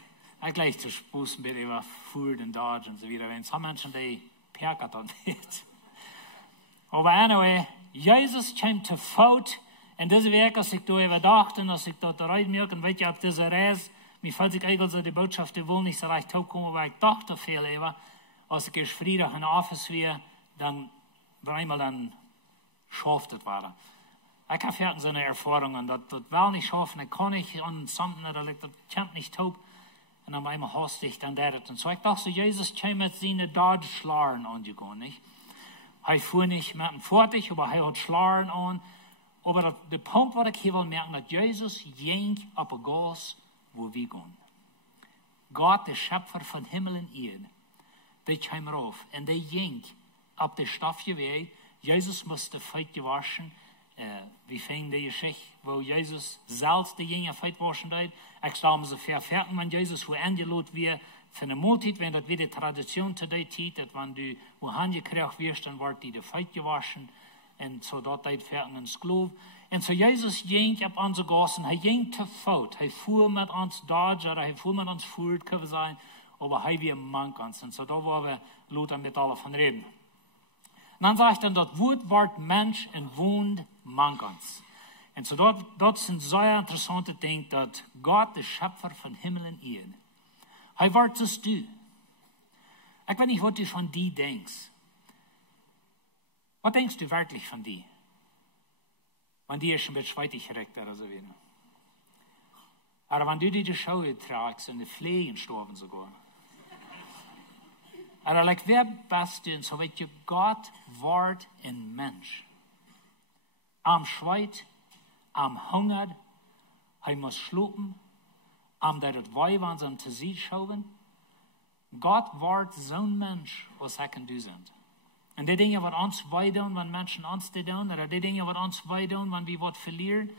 ich gleich zu spusten, bitte über Ford und Dodge und so weiter, wenn es haben Menschen, die perkert und nicht. Aber anyway, Jesus kam zu Fout. En deze week, als ik daar even dacht en als ik dat eruit merk, en weet je, op deze reis, mir fällt sich eigentlich so die Botschaft, die will nicht so leicht hochkommen, weil ich dachte viel über. als ik eerst vrijdag in de office weer, dan eenmaal dan schafft het waren. Ik heb ja zo'n ervaringen, dat wel nicht schaffen, ik kan nicht an something, dat kent nicht taub. Und dann einmal hastig dann das. Und so ich dachte, Jesus kam mit seinen Dodge-Schlaren angegangen, nicht? Er fuhr nicht mit dem fertig, aber er hat Schlaren an. Aber der Punkt, was ich hier will merken, dass Jesus ging auf ein Gas, wo wir gehen. Gott, der Schöpfer von Himmel und Erde, der kam rauf. Und der ging auf der Staffel Weg. Jesus musste Feit gewaschen. Wir fingen die Geschichte, wo Jesus selbst die Jünger Feit waschen hat. Ich glaube, so verfertigen, wenn Jesus wo eingeladen wird für eine Multit, wenn das wieder Tradition zu der Zeit, dass wenn du wo angekriegt wirst, dann wird die Feit gewaschen. Und so dort die fertigen ins Glob. Und so Jesus ging auf unsere Gassen, er ging zu Fuß, er fuhr mit uns Dodge, oder er fuhr mit uns Ford, können wir sein, aber er wie ein Mann ganz. Und so da wollen wir Lothar mit alle von reden. Und dann sagt er, das Wort Mensch und wohnt Mannkans. Und so dort sind sehr interessante Dinge, dass Gott, der Schöpfer von Himmel und Erde, er wird es du. Ich weiß nicht, was du von dir denkst. Was denkst du wirklich von dir? Wenn die ist ein bisschen weit geregt oder so wieder. Aber wenn du die Schuhe tragst und die Pflegen sterben sogar. Aber wer bist du? Und so wird je Gott Wort in Mensch. Am Schweit, am Hunger, er muss schlupen, am der das Weihwand am zu sich schauen. Gott Wort so ein Mensch, was er kann du sind. Und die Dinge, was uns weh tun, wenn Menschen uns die tun, oder die Dinge, was uns weh tun, wenn wir was verlieren,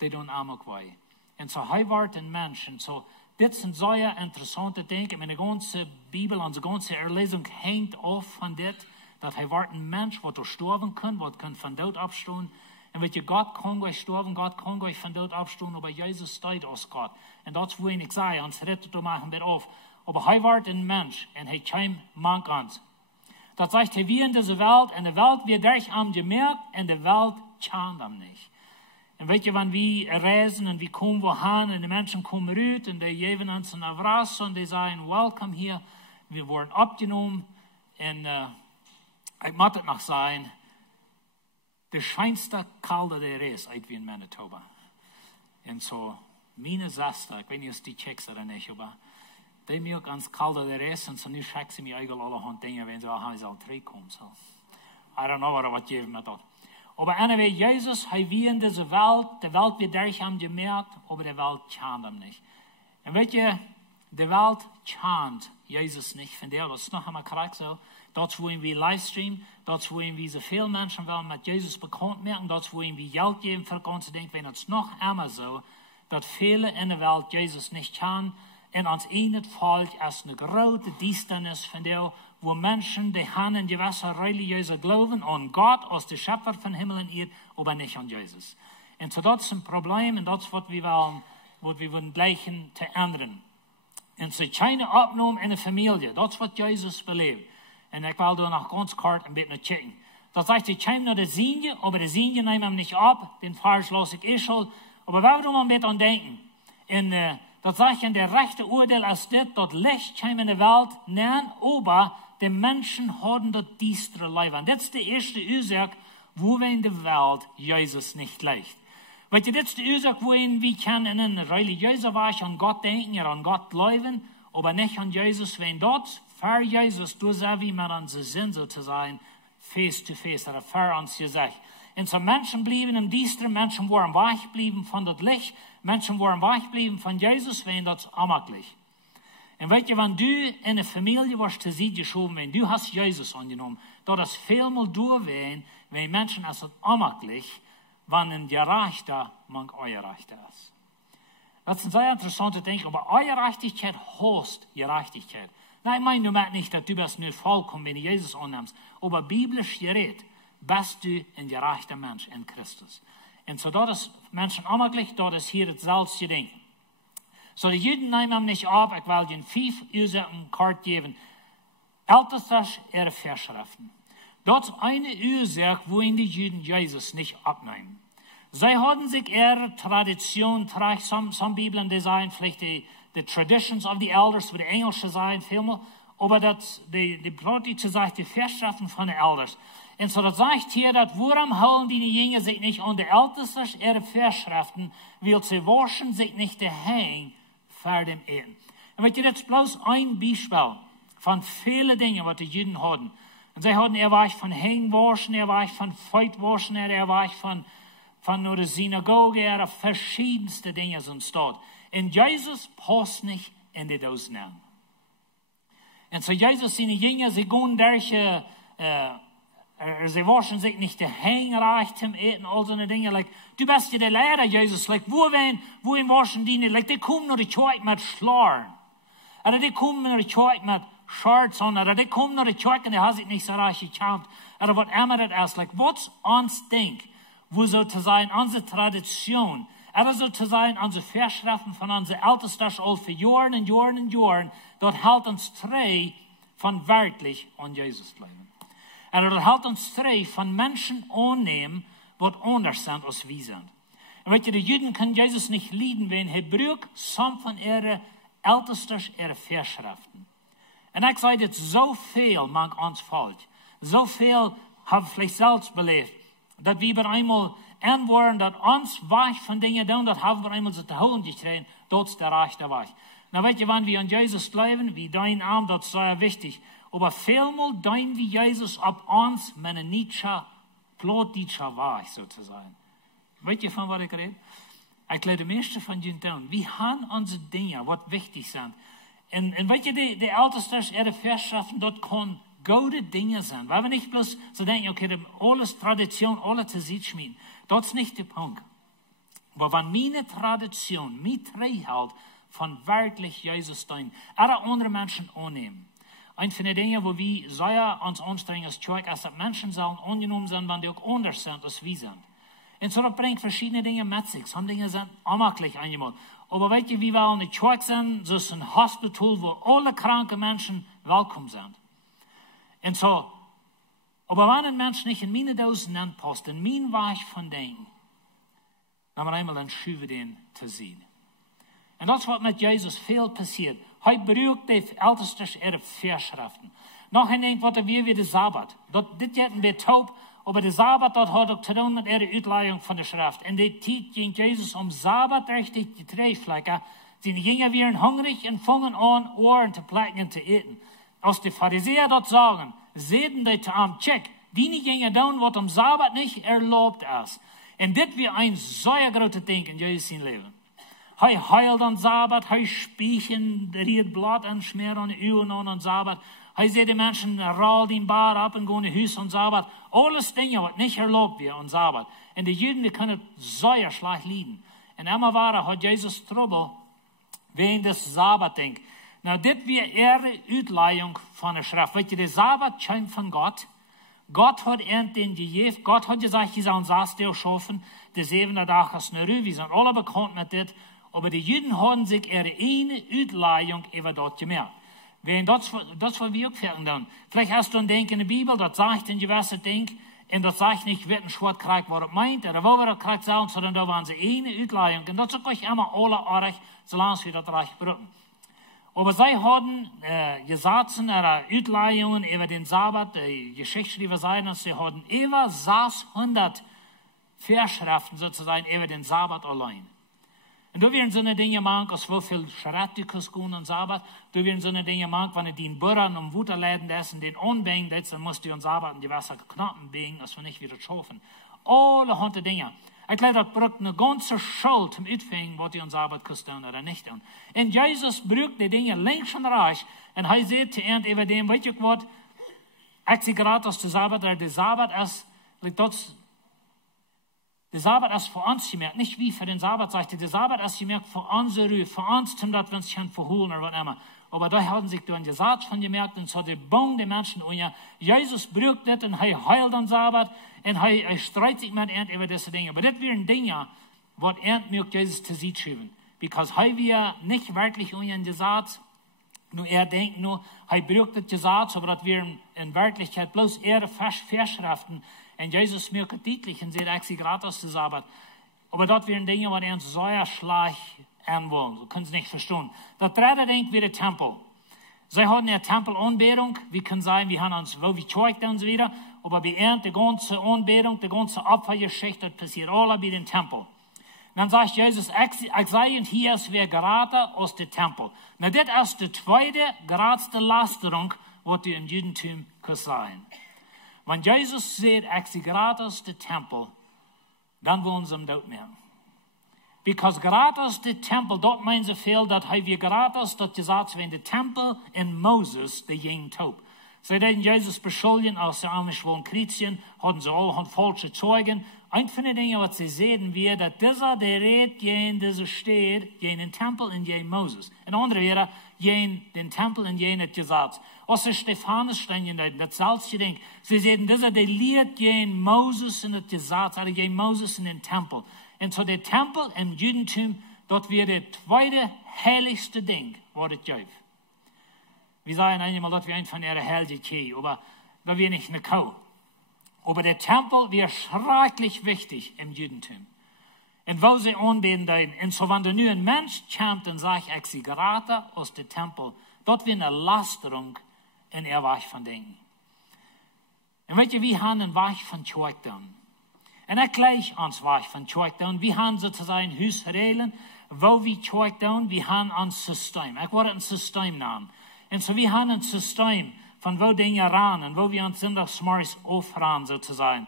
die tun auch weh. Und so, er wird ein Mensch. Und so, das sind sehr interessante Dinge. Meine ganze Bibel, unsere ganze Erlesung hängt auf von das, dass er wird ein Mensch, der sterben kann, der kann von Tod abstehen. Und wenn ihr Gott kann euch sterben, Gott kann euch von Tod abstehen, aber Jesus steht aus Gott. Und das, wo ich sage, uns rettet machen wir auf. Aber er wird ein Mensch, und er kam Mann an. Das sagt er, wir in dieser Welt, und die Welt wird durch am gemerkt, und die Welt kann am nicht. Und weet je, wenn wir reisen, und wir kommen wohin, und die Menschen kommen raus, und die geben uns eine Adresse, und die sagen, welcome hier, wir wurden abgenommen, und ich muss es noch sagen, der schönste Kalte der ist, wie in Manitoba. Und so, meine Schwester, ich weiß nicht, ob die checks oder nicht, aber die mir ganz kalt der ist, und so nicht schicken sie mir eigentlich allerhand Dinge, wenn sie auch in die Dreh kommen. So. I don't know, was geben wir dort. Aber anyway, Jesus, er wie in dieser Welt, die Welt wird durch haben gemerkt, aber die Welt kann ihm nicht. Und weet je, die Welt kennt Jesus nicht, von der, das ist noch einmal korrekt so. Dort, wo wir Livestream, dort, wo wir so viele Menschen wollen mit Jesus bekannt merken, dort, wo wir Geld geben für ganze Dinge, wenn es noch einmal so, dass viele in der Welt Jesus nicht kennen. En ons ene volk is een grote duisternis van der, wo Menschen, die haben in gewisse religiöse Glauben an Gott als der Schöpfer von Himmel und Erde, aber nicht an Jesus. Und so das ist ein Problem, und das ist, was wir wollen gleichen zu ändern. Und so keine Abnahme in der Familie, das ist, was Jesus belebt. Und ich will da noch ganz kurz ein bisschen checken. Das heißt, ich komme nach der Sinje, aber die Sinje nehmen ihm nicht ab, den Falsch lasse ich schon. Aber wir wollen mal ein bisschen denken. Und dat sagt in der rechte Urteil als dit, dat Licht kam in der Welt, nein, aber die Menschen haben dort düstere Leben. Und das ist die erste Ursache, wo wir in der Welt Jesus nicht leicht. Weil das ist die Ursache, wo wir können in einer religiösen Weise an Gott denken, an Gott leben, aber nicht an Jesus, wenn dort für Jesus, du sagst, wie man an sie sind, sozusagen, face to face, oder für uns gesagt. Und so Menschen blieben im Düsteren, Menschen waren weich geblieben von das Licht, Menschen waren weich geblieben von Jesus, wenn das amaglich. Und weet je, wenn du in eine Familie warst, zu sie geschoben, wenn du hast Jesus angenommen, da das vielmal durchwehen, wenn Menschen es amaglich, wenn ein Gerechter, man Gerechter ist. Das ist ein sehr interessanter Ding, aber Gerechtigkeit heißt Gerechtigkeit. Nein, ich meine damit nicht, dass du bist nicht vollkommen, wenn du Jesus annimmst, aber biblisch geredet, bist du ein gerechter Mensch in Christus. Und so dort ist Menschen amaglich, dort ist hier das selbst Ding. So die Juden nehmen ihm nicht ab, ich will ihnen 5 Ursachen kort geben. Ältestes ihre Verschriften. Dort ist eine Ursache, wohin die Juden Jesus nicht abnehmen. Sie haben sich ihre Tradition, some Bibeln, die sagen vielleicht die traditions of the elders, wie die Englische sagen, vielmehr, aber die Brotische sagt, die Verschriften von den Eltern. Und so das sagt hier, dass warum holen die Jünger sich nicht an die Ältesten ihre Verschriften, weil sie waschen sich nicht daheim vor dem Eten. Und weet je, das ist bloß ein Beispiel von vielen Dingen, was die Juden hatten. Und sie hatten, war von Hängenwaschen, war von Feitwaschen, war von der Synagoge, verschiedenste Dinge sind dort. Und Jesus passt nicht in die Ausnahmen. Und so Jesus, seine Jünger, sie gehen durch, sie waschen sich nicht die Hänge reich zum Eten, all so eine Dinge. Like, du bist ja der Lehrer, Jesus. Like, wohin waschen die nicht? Like, die kommen nach der Kirche mit Schlaren. Oder die kommen nach der Kirche mit Shirts an. Oder die kommen nach der Kirche und die haben sich nicht so reich gekämpft. Oder was immer das ist. Like, was uns denkt, wo so zu sein, unsere Tradition, oder so zu sein, unsere Verschriften von unseren Ältesten, all für Jahren und Jahren und Jahren, dort hält uns treu von wirklich an Jesus bleiben. Und dort hält uns treu von Menschen annehmen, die anders sind als wir sind. Und weet je, die Juden können Jesus nicht leiden, wenn er braucht some von ihren Ältesten, ihre Verschriften. Und ich sage, das so viel mag uns falsch. So viel haben wir vielleicht selbst belebt, dass wir bei einmal anwaren, dass uns weich von Dingen tun, das haben wir einmal so zu holen gekriegt, das ist der rechte Weg. Na, weet je, wenn wir an Jesus bleiben, wie dein Arm, das ist sehr wichtig. Aber vielmal dein wie Jesus ab uns, meine Nietzsche, Plotdeutscher Weg, sozusagen. Weet je von was ich rede? Ich glaube, die meisten von den tun. Wir haben unsere Dinge, was wichtig sind. Und weet je, die Ältesten, ihre Verschriften, dort können gute Dinge sein. Weil wir nicht bloß so denken, okay, alles Tradition, alles zu sich schmieden. Das ist nicht der Punkt. Aber wenn meine Tradition mich treu hält, von wirklich Jesus dein, alle andere Menschen annehmen. Ein von den Dingen, wo wir sehr uns anstrengen als Kirche, als dass Menschen sollen angenommen sein, wenn die auch anders sind als wir sind. Und so das bringt verschiedene Dinge mit sich. Some Dinge sind unmöglich einmal. Aber weißt du, wir wollen eine Kirche sein, so ist ein Hospital, wo alle kranken Menschen willkommen sind. Und so, aber wenn ein Mensch nicht in meine Dosen anpasst, in mein Weg von Denken, dann wir einmal dann schüben den zu sehen. Und das, was mit Jesus viel passiert. Er braucht die Ältesten ihre Verschriften. Noch ein Ding, was wir wie der Sabbat. Das hätten wir taub, aber der Sabbat hat auch zu tun mit ihrer Auslegung von der Schrift. Und die Zeit ging Jesus Sabbat richtig die Drehflecken. Sie gingen wieder hungrig und fangen an, Ohren zu plagen und zu essen. Als die Pharisäer dort sagen, sehen die zu am Check, die gingen tun, was Sabbat nicht erlaubt ist. Und das wird ein sehr großes Ding in Jesus Leben. Er heilt an Sabbat, er spiechen, riet Blatt an, schmiert an Uhren an Sabbat. Er sieht die Menschen, rollt den Bart ab und gehen in Haus an Sabbat. Alles Dinge, was nicht erlaubt wird an Sabbat. Und die Juden, die können sehr schlecht leiden. Und immer war hat Jesus Trouble wegen des Sabbat-Ding. Na, das wird ihre Auslegung von der Schrift. Weißt du, der Sabbat kommt von Gott. Gott hat den gegeben. Gott hat gesagt, sie sollen Sastel schaffen. Der 7. Tag ist eine Ruhe. Wir sind alle bekannt mit das. Aber die Juden haben sich ihre eine Auslegung über dort gemerkt. Wenn das was wir auch finden. Vielleicht hast du ein Ding in der Bibel, das sagt ein gewisses Ding, und das sagt nicht, wird ein Schwert kriegt, was er meint, oder wo wir das kriegt, sondern da waren sie eine Auslegung. Und das ist euch immer alle arg, solange sie das Reich brücken. Aber sie haben gesagt, ihre Auslegungen über den Sabbat, die Geschichtsschreiber sagen, dass sie haben über 600 Verschriften sozusagen über den Sabbat allein. Und da werden so eine Dinge machen, als wo viel Schratikus gehen am Sabbat. Da werden so eine Dinge machen, wenn du den Bürgern und Wutterläden dessen, den anbringen, dann musst du am Sabbat in die Wasser Knappen biegen, als wir nicht wieder schaffen. Alle hunderte Dinge. Ich glaube, das braucht eine ganze Schuld zum Utfingen, was die am Sabbat kosten oder nicht tun. Und Jesus braucht die Dinge links und rechts. Und er sagt zu Ende über dem, weißt du was, ich sehe gerade, dass der Sabbat ist, der Sabbat ist für uns gemerkt, nicht wie für den Sabbat, sagte der Sabbat ist gemerkt für unsere Ruhe, für uns, zum dass wir uns können verholen oder was immer. Aber da haben sich dann die Satz von gemerkt und so die Baum der Menschen und ja, Jesus braucht das und er heilt den Sabbat und er streitet sich mit ihnen über diese Dinge. Aber das wären Dinge, was er Jesus zu sich schreiben. Because er wir nicht wirklich in den Satz, nur er denkt nur, er braucht das Satz, aber das wären in Wirklichkeit bloß ihre Verschriften. Und Jesus merkt deutlich und sagt, ich sehe gerade aus dem Sabbat. Aber dort wären Dinge, die uns sehr schlecht anwollen. So können Sie nicht verstehen. Das dritte denkt wie der Tempel. Sie haben eine Tempelanbetung, wie kann sein, wir haben uns, wo wir zeigt und so wieder, aber bei die ganze Anbetung, die ganze Opfergeschichte, das passiert alle bei dem Tempel. Und dann sagt Jesus, ich sei und hier ist wer gerade aus dem Tempel. Na, das ist die zweite geradste Lasterung, was du im Judentum kann sein. Wenn Jesus sagt, ich sei gerade aus dem Tempel, dann wollen sie ihm dort nehmen. Because gerade aus dem Tempel, dort meinen sie viel, dass wir gerade aus, dass gesagt wenn der Tempel in Moses, der jungen Taub. Sie hätten Jesus beschuldigen, als sie amisch wollen Chrétien, hatten sie auch falsche Zeugen. Ein von den Dingen, was sie sehen, wir, dass dieser, der redet, jen, dieser steht, jen den Tempel in jen Moses. In andere wäre, jen den Tempel in jen het gesagt. Als sie Stephanus stehen, das salzige Ding, sie sehen, dieser, der lehrt jen Moses in het gesagt, oder jen Moses in den Tempel. Und so der Tempel im Judentum, dort wird der zweite heiligste Ding, was es gibt. Wir sagen einmal, dass wir ein von ihrer Herrlichkeit, aber da wir nicht eine Kuh. Aber der Tempel wäre schrecklich wichtig im Judentum. Und wo sie anbeten, und so wenn da nur ein Mensch kommt und sagt, ich sie gerade aus dem Tempel, dort wird eine Lasterung in ihr Weich von Dingen. Und weißt du, wir haben ein Weich von Zeugdom. Und er gleich ans Weich von Zeugdom. Wir haben sozusagen Hausregeln, wo wir Zeugdom, wir haben ein System. Ich wollte ein System nennen. Und so wir haben ein System, von wo Dinge ran und wo wir uns sonntagsmorgens aufhören, sozusagen.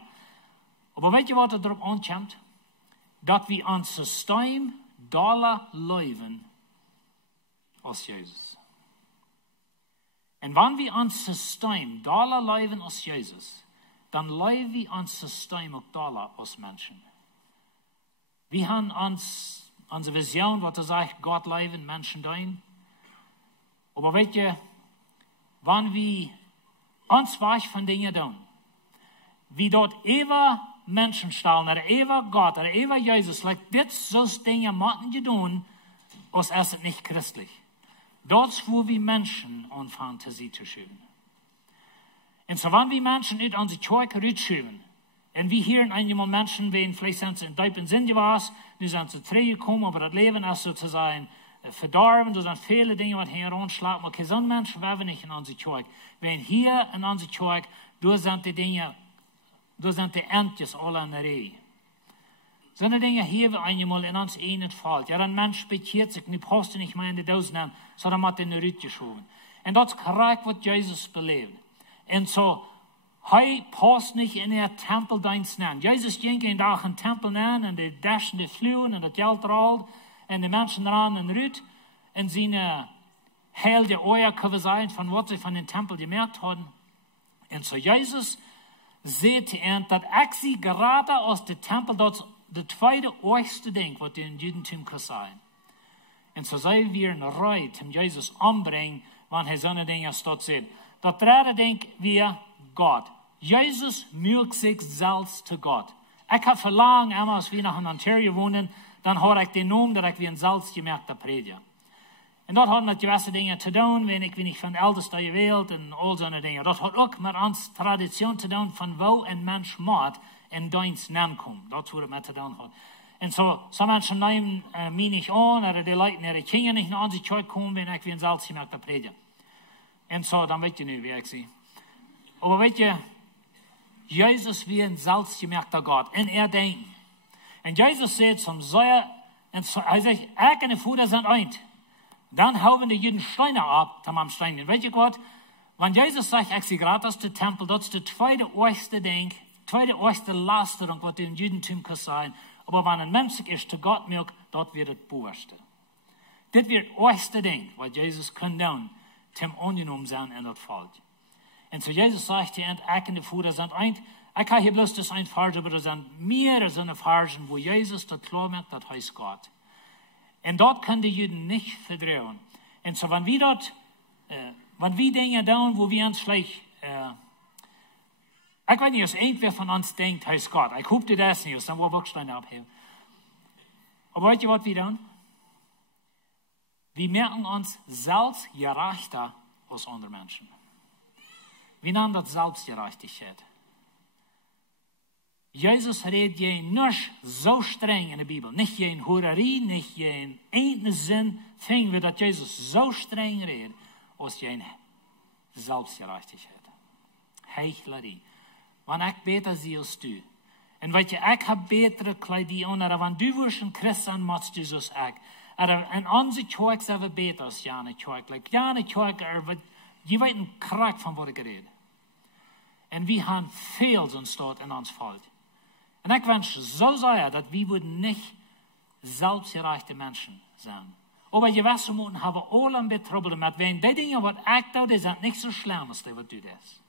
Aber weißt du, was da drauf ankommt? Dass wir ein System Dollar leben aus Jesus. Und wenn wir ein System Dollar leben aus Jesus, dann leben wir ein System auch Dollar aus Menschen. Wir haben unsere Vision, was sagt, Gott leben, Menschen dein. Aber weißt du, wenn wir uns weich von Dingen tun, wie dort ever Menschen stellen, oder ever Gott, oder ever Jesus, like das so Dinge machen die tun, als es ist nicht christlich. Dort, wo wir Menschen anfangen, sie zu schieben. Und so, wenn wir Menschen nicht an die Kirche rückschieben, und wir hören einmal Menschen, wenn vielleicht sind sie in Deutschen sind was, die sind zu Träge gekommen, aber das Leben ist sozusagen verdorben, da sind viele Dinge, die hier anschlagen. Okay, so ein Mensch werden wir nicht in unsere Kirche. Wenn hier in unsere Kirche, da sind die Dinge, da sind die Entjes alle in der Reihe. So eine Dinge hier wir einmal in uns einen Fall. Ja, ein Mensch bekehrt sich, und die Posten nicht mehr in die Dose nehmen, sondern hat in die Rüte geschoben. Und das ist korrekt, was Jesus belebt. Und so, er passt nicht in den Tempeldienst nennen. Jesus ging in den Tempel nennen, und die Daschen, die Flühen, und das Geld rollt, und die Menschen ran in Rüt, und seine Heil der Eier können sein, von was sie von den Tempel gemerkt haben. Und so Jesus sieht, dass ich sie gerade aus dem Tempel, das der zweite oberste Ding, was in Judentum kann sein. Und so sollen wir eine Reue zum Jesus anbringen, wenn er so eine Dinge dort sieht. Das dritte Ding wir Gott. Jesus mögt sich selbst zu Gott. Ich habe verlangt, als wir nach in Ontario wohnen, dann habe ich den Namen, dass ich wie ein selbstgemerkter Prediger. Und dort hat mit gewisse Dinge zu tun, wenn ich von Ältesten gewählt und all so eine Dinge. Das hat auch mit uns Tradition zu tun, von wo ein Mensch macht in Dienst kommt. Das wurde mit zu tun hat. Und so Menschen nehmen mich nicht an, oder die Leute, ihre Kinder nicht an sich kommen, wenn ich wie ein selbstgemerkter Prediger. Und so, dann weet je nu wie ich sie. Aber weet je, Jesus wie ein selbstgemerkter Gott. Und denkt. Und Jesus sagt zum Säuer, und so, er sagt, ich und der Vater sind eins. Dann hauen die Juden Steine ab, zum am Stein. Weet je Gott, wenn Jesus sagt, ich sie gerade aus dem Tempel, das ist der zweite oberste Ding, zweite oberste Lasterung, was im Judentum kann sein. Aber wenn ein Mensch ist zu Gott mögt, dort wird das oberste. Das wird das oberste Ding, was Jesus kann tun, zum angenommen sein in das Volk. Und so Jesus sagt, ich und der Vater sind eins. Ich kann hier bloß das ein Farge, aber das sind mehrere so eine Fargen, wo Jesus das klar macht, das heißt Gott. Und dort können die Juden nicht verdrehen. Und so, wenn wir dort, wenn wir Dinge tun, wo wir uns vielleicht, ich weiß nicht, was irgendwer von uns denkt, heißt Gott. Ich hoffe das nicht, dann wollen wir Steine abheben. Aber weißt ihr, was wir tun? Wir merken uns selbst gerechter als andere Menschen. Wir nennen das Selbstgerechtigkeit. Jesus redet je nicht so streng in der Bibel. Nicht je Hurerie, nicht je in einen Sinn, finden wir, dass Jesus so streng redet als je Selbstgerechtigkeit. Heuchlerie. Wanneer ik beter zie als du. En weet je, ik heb betere kleding aan. En wanneer du wordt een christen, moet je zoals ik. En onze kerk zijn we beter als Jane kerk. Like Jane kerk, je weet een kracht van wat ik red. En we hebben veel zo'n staat in ons volk. En ik wens zo zeer dat we niet zelfgerechte mensen zijn. Aber je weet, we moeten hebben al een beetje trouble met. Want die dingen wat ik doe, die zijn niet zo schlimm als die wat du doet.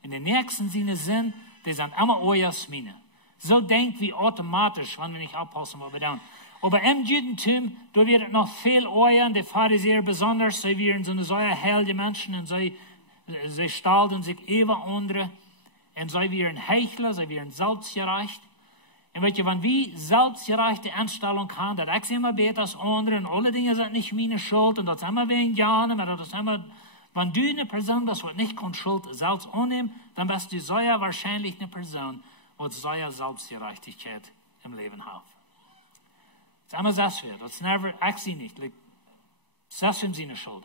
In de nächsten zin, die zijn immer euers meine. So denken wir automatisch, wenn wir nicht aufpassen, was wir tun. Aber im Judentum, da wird es noch viel euer, die Pharisäer besonders, sie wären so eine solche heilige Menschen und sie stalten sich über andere und sie wären Heuchler, sie wären selbstgerecht. Und weet je, wenn wir selbstgerechte Einstellung haben, dass ich immer besser als andere und alle Dinge sind nicht meine Schuld und das ist immer wegen Jahre, aber das ist immer, wenn du eine Person bist, die nicht Schuld selbst annehmen, dann bist du sehr wahrscheinlich eine Person, die sehr Selbstgerechtigkeit im Leben hat. Das ist immer das wird. Das ist never, ich sehe nicht. Das ist seine Schuld.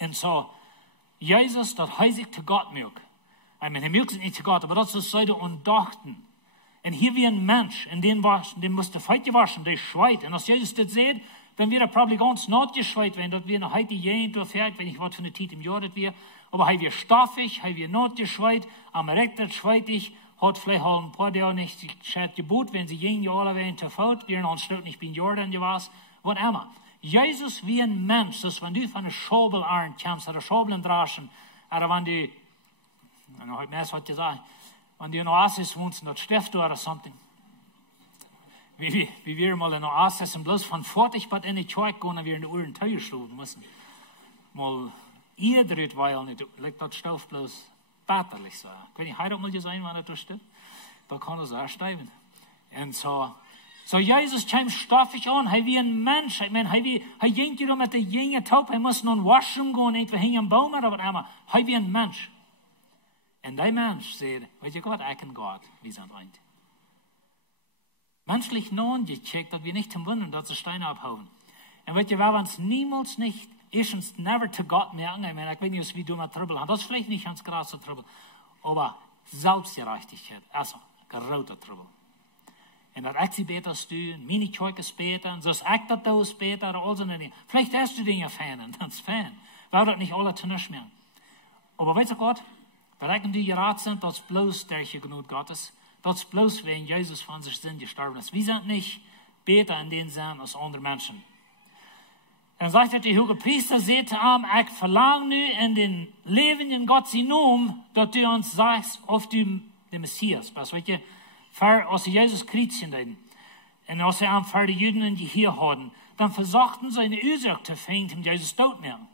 Und so, Jesus, das heißt sich zu Gott mögt. Ich meine, er mögt sich nicht zu Gott, aber das ist so der Undachten. Und hier wie ein Mensch, in den musste Feit gewaschen, der schweit. Und als Jesus das sieht, dann wird er probably ganz not geschweit, wenn das wir noch heute jeden durchfährt, wenn ich was von der Zeit im Jahr das wir. Aber er wird stoffig, er wird not geschweit, am Rektor schweitig, hat vielleicht auch ein paar Jahre nicht gebot, wenn sie jeden Jahr werden zu Feld, wir uns stört nicht bin Jordan gewas, was immer. Jesus wie ein Mensch, das wenn du von einer Schobel kommst, oder Schobeln draschen, oder wenn du, heute mehr was gesagt, wenn du in Oasis wohnst und dort stirbst du oder something. Wie wir mal in Oasis und bloß von 40 Bad in die Kirche gehen und wir in die Uhren Teuer schlugen müssen. Mal ihr dreht, weil nicht, legt das Stoff bloß batterlich so. Ich weiß nicht, heute mal sein, wenn er da steht. Da kann er so ersteigen. Und so Jesus kam stoffig an, er wie ein Mensch. Ich meine, er ging hier mit der jungen Taub, er muss noch waschen gehen, irgendwo hängen am Baum, aber er wie ein Mensch. Und der Mensch sagt, weißt du Gott, ich kann Gott, wie sind eint. Menschlich non gecheckt, dass wir nicht zum Wunden, dass sie Steine abhauen. Und weißt du, wir uns niemals nicht, erstens never to Gott merken, ich meine, ich weiß nicht, wie du mit Trouble hast, das ist vielleicht nicht ganz großer Trouble, aber Selbstgerechtigkeit, also, großer Trouble. Und dat ik sie beter stuur, meine Kirche ist beter, und so ist ich das da ist beter, oder all so Dinge. Vielleicht hast du Dinge fan, das ist fan. Weil das nicht alle zu nichts mehr. Aber weißt du Gott, weil ich und du geraten sind, das ist bloß der Genut Gottes, das ist bloß, wenn Jesus von sich Sinn gestorben ist. Wir sind nicht beter in den Sinn als andere Menschen. Und sagt er, die hohe Priester, seht an, ich verlange nu in den lebenden Gott sie Namen, dass du uns sagst, ob du der Messias bist. Weißt du, als Jesus Christen deden, und als aan für die Juden, die hier hadden, dann versuchten sie eine Ursache zu finden, Jesus tot nehmen.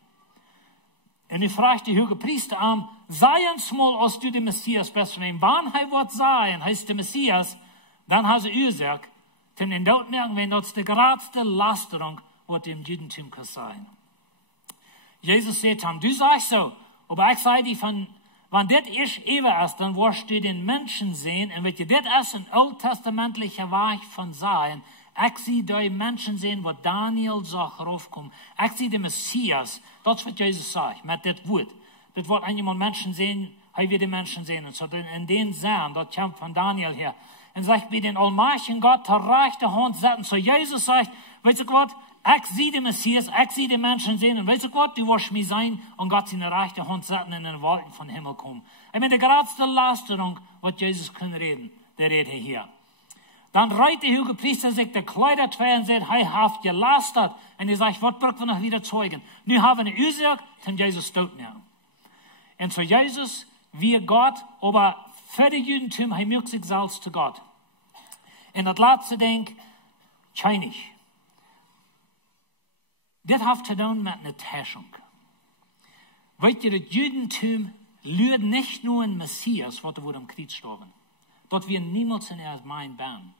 Und ich fragte die hohe Priester an, sei uns mal, als du der Messias bist, von ihm, wann er wird sein, heißt der Messias, dann hast du Ursache, denn in dort nehmen, wenn das die größte Lasterung, was dem Judentum kann sein. Jesus sagt ihm, du sagst so, aber ich sage dir von, wenn das ist ewig ist, dann wirst du den Menschen sehen, und wenn du das ist ein alttestamentlicher Weg von sein, ich sehe die Menschen sehen, wo Daniel sagt, raufkommen. Ich sehe den Messias, das ist, was Jesus sagt, mit das Wort. Das wird einmal Menschen sehen, er wird die Menschen sehen. Und so in den Sinn, das kommt von Daniel her. Und sagt, wie den allmächtigen Gott zur rechten Hand setzen. So Jesus sagt, weißt du Gott, ich sehe den Messias, ich sehe die Menschen sehen, und weißt du Gott, du wirst mir sein, und Gott seine rechte Hand setzen in den Wolken von Himmel kommen. Ich meine, die größte Lasterung, was Jesus kann reden, der redet hier. Dann reiht der hohe Priester sich die Kleider zwei und sagt, er hat gelastert. Und er sagt, was braucht wir noch wieder Zeugen? Nu haben wir eine Ursache, kann Jesus tot nehmen. Und so Jesus, wie Gott, aber für die Judentum, er mögt sich selbst zu Gott. Und das letzte Ding, Chinese. Das hat zu tun mit einer Täuschung. Weißt du, das Judentum lügt nicht nur ein Messias, was wurde am Kreuz gestorben. Dort wir niemals in er mein Bahn.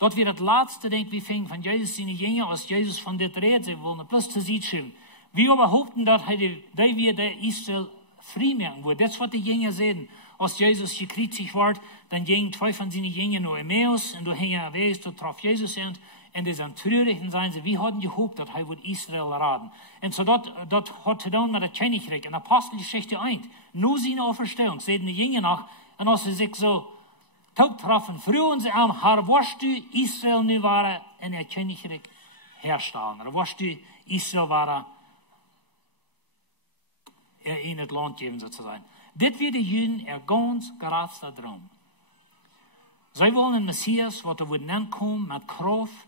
Dort wir das letzte Ding, wie fing von Jesus seine Jünger, als Jesus von der Rede, sie wollen bloß zu sich schreiben. Wir aber hofften, dass wir der Israel frei machen, wo das, was die Jünger sehen, als Jesus gekreuzigt wird, dann gingen zwei von seinen Jüngern nur Emmaus, und da hingen er weg, da traf Jesus En die zijn treurig en zijn ze, wie hadden gehoopt dat hij wordt Israël raden. En zo dat had te doen met het Königreich. In Apostelgeschichte 1, nu zijn Auferstehung, zeiden de Jünger nog, en als ze zich zo toetrafen, vroegen ze aan, haar worst u Israël nu waren en het Königreich herstellen. Er worst u Israël waren in het land geven, sozusagen. Dit wird de Juden ganz grootste droom. Zij willen een Messias, wat er wordt aankomen met kracht.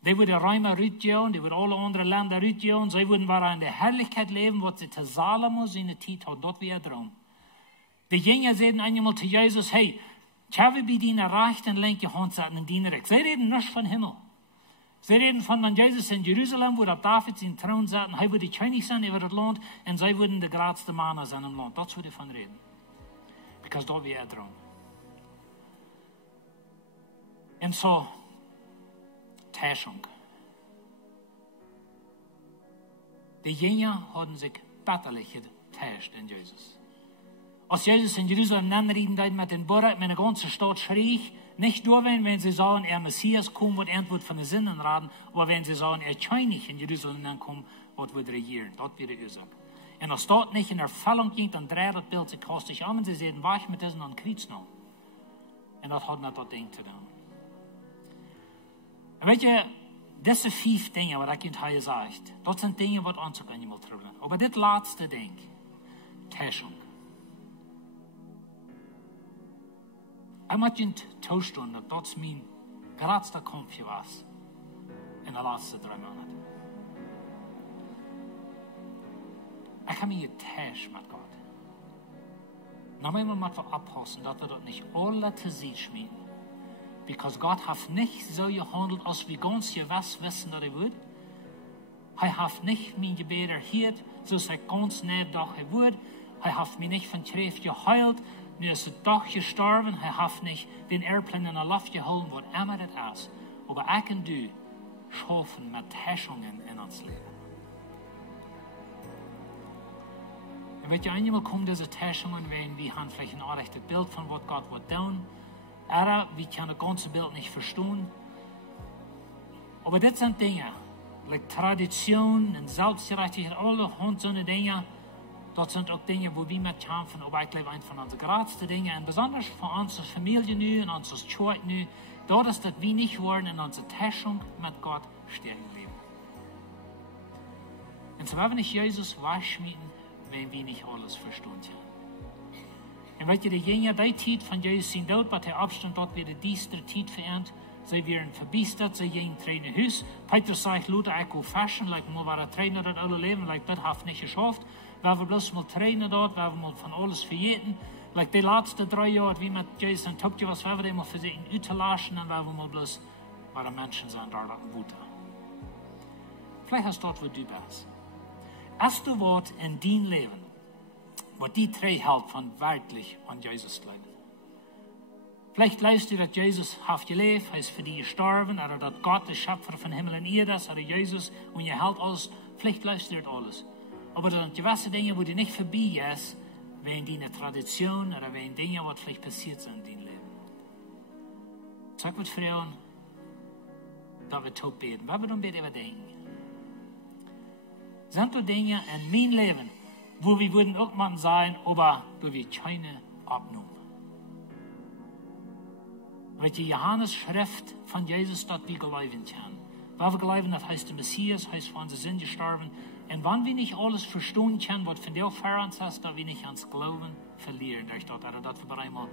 Die worden Rome uitgeven, die worden alle andere landen uitgeven. Zij worden waar in de heerlijkheid leven, wat ze te Salomo in de tijd had, dat weer droom. De Jünger zeiden eenmaal te Jezus, hey, gaan we bij die recht en linker hand zetten in die rijk. Zij reden niets van Himmel. Zij reden van dan Jezus in Jeruzalem, waar op David zijn troon zat, en hij wordt de koning zijn over het land, en zij worden de grootste mannen zijn in het land. Dat is wat hij van reden. Because dat weer droom. En zo, Täuschung. De Jünger hadden zich betterlijk getäuscht in Jezus. Als Jezus in Jerusalem anreden met den Borg, met de ganze Stadt schrie, nicht nur wenn sie sagen, Messias kommt und Antwort von den Sinnen raten, aber wenn sie sagen, König in Jerusalem ankommt, wird regieren. Das wird die Ursache. Und als das nicht in Erfüllung ging, dann dreht das Bild sich kostig an und sie sehen, wach mit diesen an Kriegsnamen. Und das hat nicht das Ding zu tun. Weet je, deze 5 dingen wat ik in het hier zegt, dat zijn dingen wat ons ook eenmaal trouwen. Maar dit laatste ding, Täuschung. Ik moet je toestonden dat dat mijn grootste kampje was in de laatste 3 maanden. Ik heb me getäuscht met God. Nou, we moeten oppassen dat we dat niet alle te zien schmieden. Because Gott hat nicht so gehandelt, als wir ganz gewiss wissen, dass wird. Hat nicht mein Gebet erhört, so dass ganz nahe doch wird. Hat mich nicht von Schrift geheilt, nur ist doch gestorben. Hat nicht den Airplane in der Luft geholt, was immer das ist. Aber ich und du schaffen mit Täuschungen in uns Leben. Und wenn einmal kommen diese Täuschungen, wenn wir haben vielleicht ein echtes Bild von was Gott wird tun. Wir können das ganze Bild nicht verstehen. Aber das sind Dinge, like Tradition und Selbstgerechtigkeit, alle so Dinge, das sind auch Dinge, wo wir mit kämpfen. Aber ich glaube, eine von unseren größten Dingen, und besonders für unsere Familie nu, und unsere Stadt nu, das ist, dass wir nicht wollen in unserer Täuschung mit Gott stehen bleiben. Und so werden wir nicht Jesus waschmieden, wenn wir nicht alles verstehen können. En weet je, de Jünger, die tijd van Jezus zijn dood, wat hij afstond, dat weer de dieste tijd veranderd. Zij werden verbiesterd, zij gingen terug naar huis. Petrus zegt, Luther, ik wil fashion, like, maar waar trainen dat alle leven, like, dat heeft niet geschafft. Waar we bloß mal trainen dort, waar we mal van alles vergeten. Like, die laatste 3 jaar, wie met Jezus en Tokio was, waar we immer versuchen, uit te lassen, en waar we mal bloß, waar de mensen zijn, daar dat boeten. Vielleicht ist dort, wo du bist. Als du wat in dein Leben, wat die 3 hält von wirklich an Jesus glauben. Vielleicht glaubst du, dass Jesus hat gelebt, er ist für dich gestorben, oder dass Gott, der Schöpfer von Himmel und Erde ist, oder Jesus, und ihr hält alles. Vielleicht glaubst du das alles. Aber das sind gewisse Dinge, wo du nicht vorbei ist, wegen deiner Tradition, oder wegen Dinge, was vielleicht passiert sind in deinem Leben. Sag mit Frauen, dass wir tot beten. Was wir dann beten über Dinge? Sind da Dinge in meinem Leben, wo wir würden auch mal sein, aber wo wir keine abnehmen. Weil die Johannes Schrift von Jesus, dass wir glauben können. Weil wir glauben, das heißt der Messias, heißt für unsere Sinn gestorben. Und wenn wir nicht alles verstehen können, was von dir für uns ist, dass wir nicht ans Glauben verlieren, durch dort, oder dass wir bei einmal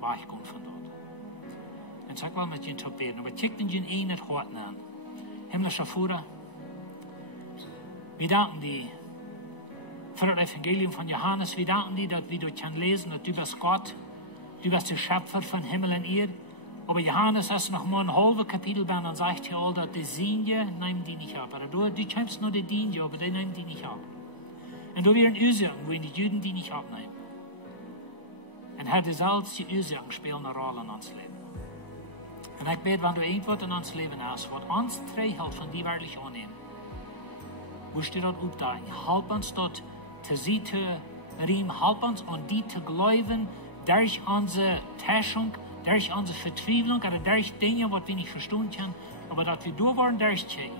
wegkommen von dort. Und sag mal mit Ihnen beten, aber kick den Ihnen in das Hort an. Himmlischer Vater, wir danken dir für das Evangelium von Johannes. Wir danken dir, dass wir dort können lesen, dass du bist Gott, du bist der Schöpfer von Himmel und Erde. Aber Johannes, als noch mal ein halbes Kapitel bin, dann sagt er all, dass die Sünde nehmen die nicht ab. Aber du kämpfst nur die Dienste, aber die nehmen die nicht ab. Und da werden Ursachen, wo die Juden die nicht abnehmen. Und Herr, die selbst die Ursachen spielen eine Rolle in uns Leben. Und ich bete, wenn du irgendwas in uns Leben hast, was uns trägt von dir wirklich annehmen, musst du dort aufdagen. Help uns dort zu sehen, help uns an die zu glauben, durch unsere Täuschung, durch unsere Verzweiflung oder durch Dinge, was wir nicht verstehen können, aber dass wir da waren durchchecken.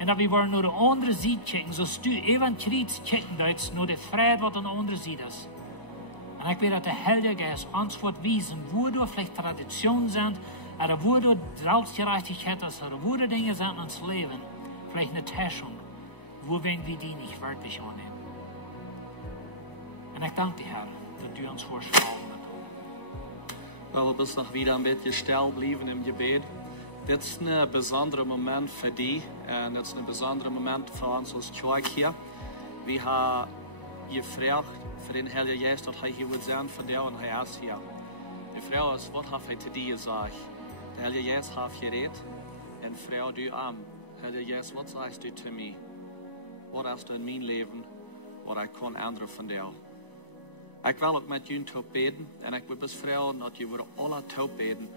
Und dass wir waren nur die andere Seite checken, so du even kriegst checken, dass nur die Friede, was an der anderen Seite ist. Und ich will, dass der Heilige Geist uns wird wiesen, wo du vielleicht Traditionen sind, oder wo du Selbstgerechtigkeit ist, oder wo du Dinge sind in uns Leben, vielleicht eine Täuschung, wo werden wir die nicht wirklich annehmen. Und ich danke dir, Herr, dass du uns vorschlagen. Weil wir bis noch wieder ein bisschen still bleiben im Gebet. Das ist ein besonderer Moment für dich und das ist ein besonderer Moment für uns als Kirche hier. Wir haben gefragt für den Heiligen Geist, dass er hier wird sein für dich und er ist hier. Die Frau ist, was hat er zu dir gesagt? Der Heilige Geist hat geredet und Frau, du an. Heilige Geist, was sagst du zu mir? Was hast du in mein Leben, was ich kann ändern von dir? Ich will ook met jullie top beden en ik wil best vragen dat jullie alle top beden.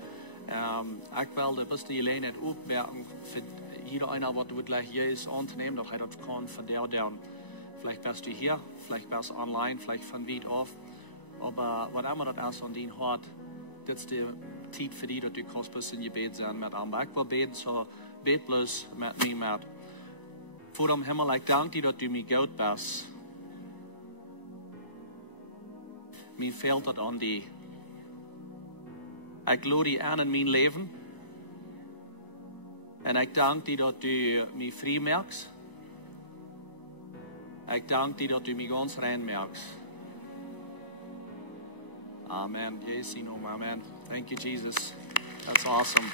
Ik wil de beste jullie net opmerken voor jeder einer, wat du gleich hier ist, anzunehmen, dass er das kann von der down. Vielleicht bist du hier, vielleicht bist du online, vielleicht von weit auf. Aber was immer das ist an dein Hart, das ist die Zeit für dich, dass du kannst ein bisschen Gebet sein mit anderen. Ich will beten, so bet bloß mit mir mit. Vor dem Himmel, ich danke dir, dass du mir gut bist. Mir fehlt das an die. Ich lade dich an in mein Leben. Und ich danke dir, dass du mich frei merkst. Ich danke dir, dass du mich ganz rein merkst. Amen. Jesu Namen. Amen. Thank you, Jesus. That's awesome.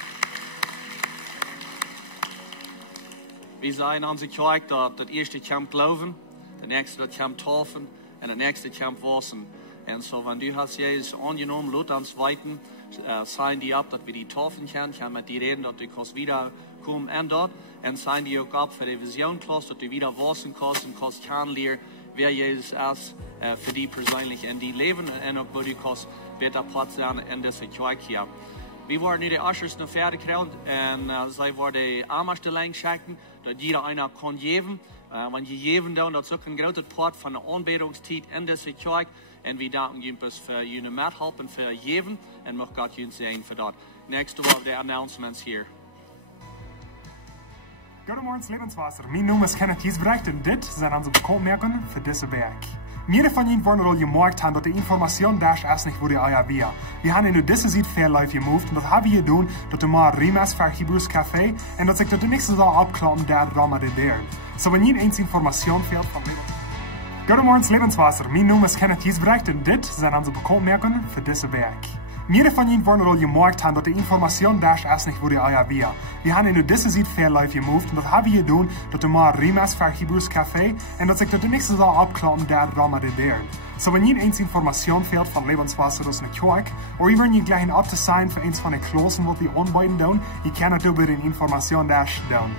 Wir sagen an sich Kirche, dass das erste kommt Glauben, der nächste kommt Taufen und der nächste kommt Waschen. Und so, wenn du hast Jesus angenommen, lass uns weiten, sign die ab, dass wir die taufen können, kann mit dir reden, dass du kannst wiederkommen und dort. Und sign die auch ab für die Vision-Klasse, dass du wieder waschen kannst und kannst kennenlernen, wer Jesus ist, für dich persönlich in dein Leben und auch wo du kannst besser Platz sein in dieser Kirche hier. Wir waren nu die Ushers noch fertig gekriegt und sie wollen die Armstellung schenken, dass jeder einer kann geben. Wenn je geben dann, das ist auch ein großer Part von der Anbetungszeit in dieser Kirche. Und wir danken Ihnen für Ihre Mithelfen, für jeden. Und möchte Gott Ihnen segnen für das. Nächste Woche die Announcements hier. Guten Morgen, Lebenswasser. Mein Name ist Kenneth Giesbrecht und das sind unsere Bekommerken für diese Werk. Mehrere von Ihnen wollen wohl gemerkt haben, dass die Information da ist nicht, wo die Eier wäre. Wir haben in dieser Zeit viel live gemoved und das haben wir getan, dass wir mal Rimas für Hebrews Café und dass ich das nächste Mal abklappen, der Drama der. So, wenn Ihnen Information fehlt von Lebenswasser. Guten Morgen, Lebenswasser. Mein Name ist Kenneth Giesbrecht und das sind unsere Bekommerken für diese Werk. Mehrere von Ihnen wollen wohl gemerkt haben, dass die Information da ist nicht, wo die Eier wäre. Wir haben in dieser Zeit viel live gemoved und das haben wir getan, dass wir mal Rimas für Hebrews Café und dass ich das nächste Mal abklappen, der Drama der. So, wenn Ihnen Information fehlt von Lebenswasser aus einer Kirche, oder wenn ihr gleich up to sein für eins von den Klassen, was wir anbieten tun, ihr könnt über die Information da tun.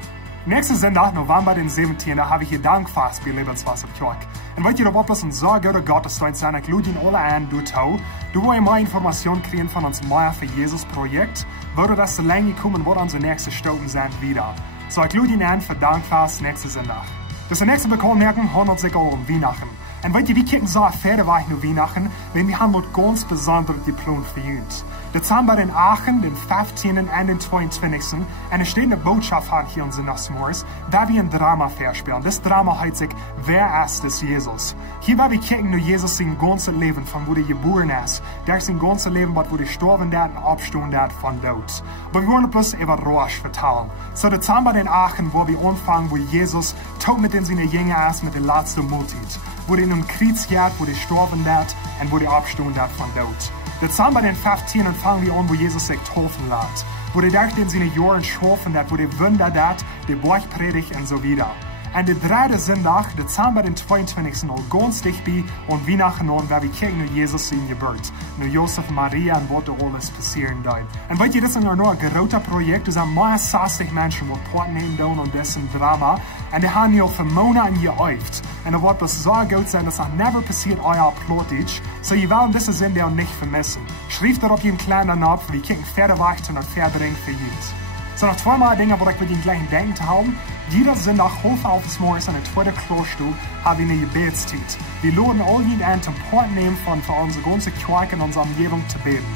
Nächsten Sonntag, November den 17. habe ich hier Dankfest bei Lebenswasser Kirche. Und wollt ihr da was und so guter Gottesdienst sein, ich lade ihn alle an, du wollt mehr Informationen kriegen von uns Meier für Jesus Projekt, würde das so lange kommen, wird unsere nächste Stunden sein wieder. So, ich lade ihn an für Dankfest nächsten Sonntag. Das nächste Bekommerken handelt sich auch um Weihnachten. Und wollt ihr, wie kicken so Pferde war ich nur Weihnachten, wenn wir haben was ganz Besonderes geplant für uns. Dezember den 8., den 15. und den 22. eine stehende Botschaft hat hier in Sinasmoors, da wir ein Drama verspielen. Das Drama heißt sich, wer ist das Jesus? Hier werden wir kicken nur Jesus sein ganzes Leben, von wo er geboren ist. Der ist sein ganzes Leben, wo er gestorben ist und abgestoßen ist von Tod. Aber wir wollen bloß über Rosh vertellen. So Dezember den 8., wo wir anfangen, wo Jesus tot mit den seinen Jüngern ist, mit der letzten Multit. Wo er in einem Krieg geht, wo er gestorben ist und wo er abgestoßen ist von Tod. Dezember den 15. fangen wir an, wo Jesus sich taufen lässt. Wo der durch seine Jahren schaffen hat, wo der Wunder hat, der Bergpredigt und so weiter. Und der 3. Sonntag, Dezember den 22. noch ganz dicht bei und Weihnachten an, weil wir kicken nur Jesus in Geburt. Nur Josef, Maria und was da alles passieren da. Und wollt ihr, das ist noch ein großes Projekt, das sind mehr 60 Menschen, die partnehmen da und dessen Drama. Und die haben ja für Monate geübt. Und da wird das so gut sein, dass das never passiert, euer Plottage. So, ihr wollt diese Sendung nicht vermissen. Schreibt dort auf ihren kleinen Napf, wir kicken Pferdewacht und Pferdering für uns. So, noch zweimal Dinge, wo ich mit den gleichen Denken haben. Jeder Sonntag halb auf des Morgens an der zweiten Klostuhl haben wir eine Gebetszeit. Wir laden all jeden an, zum Part nehmen von für unsere ganze Kirche in unserer Umgebung zu beten.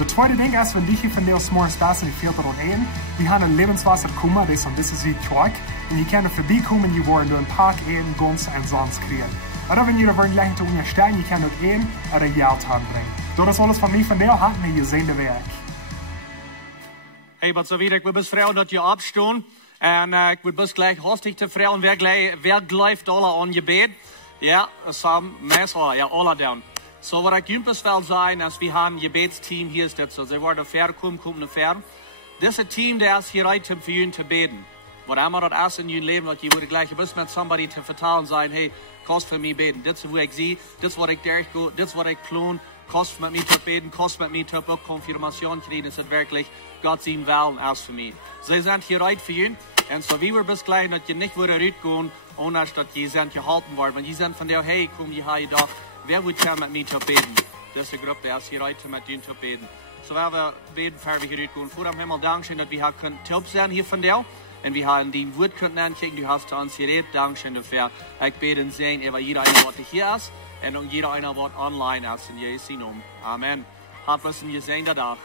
De tweede ding is, wenn dich hier von der morgens best in die filter eten, wir haben ein Lebenswasser kummer, das ist ein bisschen wie Quark, und je kan er vorbeikommen, je worden door een park eten, gons en zons kriegen. Oder wenn ihr da wollen gleich zu unterstellen, je kan ook eten oder Geld aanbrengen. Dat is alles van mij van der hat mir gesehen de werk. Hey, wat zo weet ik, we best vrouwen dat je opstaan. En ik wil best gleich hostig te vrouwen, wer gleift alle aan je bed. Ja, samen, meestal, ja, alle down. So, wat ik jumpers wil zijn, als we hebben je bedsteam hier zit, so, ze worden ver, komen ver. Dit is het team dat is hier uit om voor jullie te beden. Wat immer dat is in jullie leven, dat je wordt gleich, je best met somebody te vertellen zijn, hey, kost voor mij beden. Dit is hoe ik zie, dit is wat ik durchgoe, dit is wat ik plan. Kost met mij te beten, kost met mij te ook confirmation kriegen, is het wirklich Gott zijn Willen als für mich. Sie sind hier uit für jullie. En so wie wir bis klein, dat je niet wordt uitgaan, ohne dat je zijn gehalten wordt. Want je zijn van der, hey, kom je hier dag, wer wil je met mij te beten? Deze groep, die is hier uit met jullie te beten. So werden wir beten, bevor wir hier uitgaan. Voor hem helemaal dankzij dat we hier kunnen help zijn hier van der. En we hebben die woord kunnen aankijken, du hast ons geredet, dankzij dafür. Ik beten zijn, over jeder einer, wat hier is. En ook jeder einer, wat online is. In Jesu naam. Amen. Hat was in je zijn dat dag.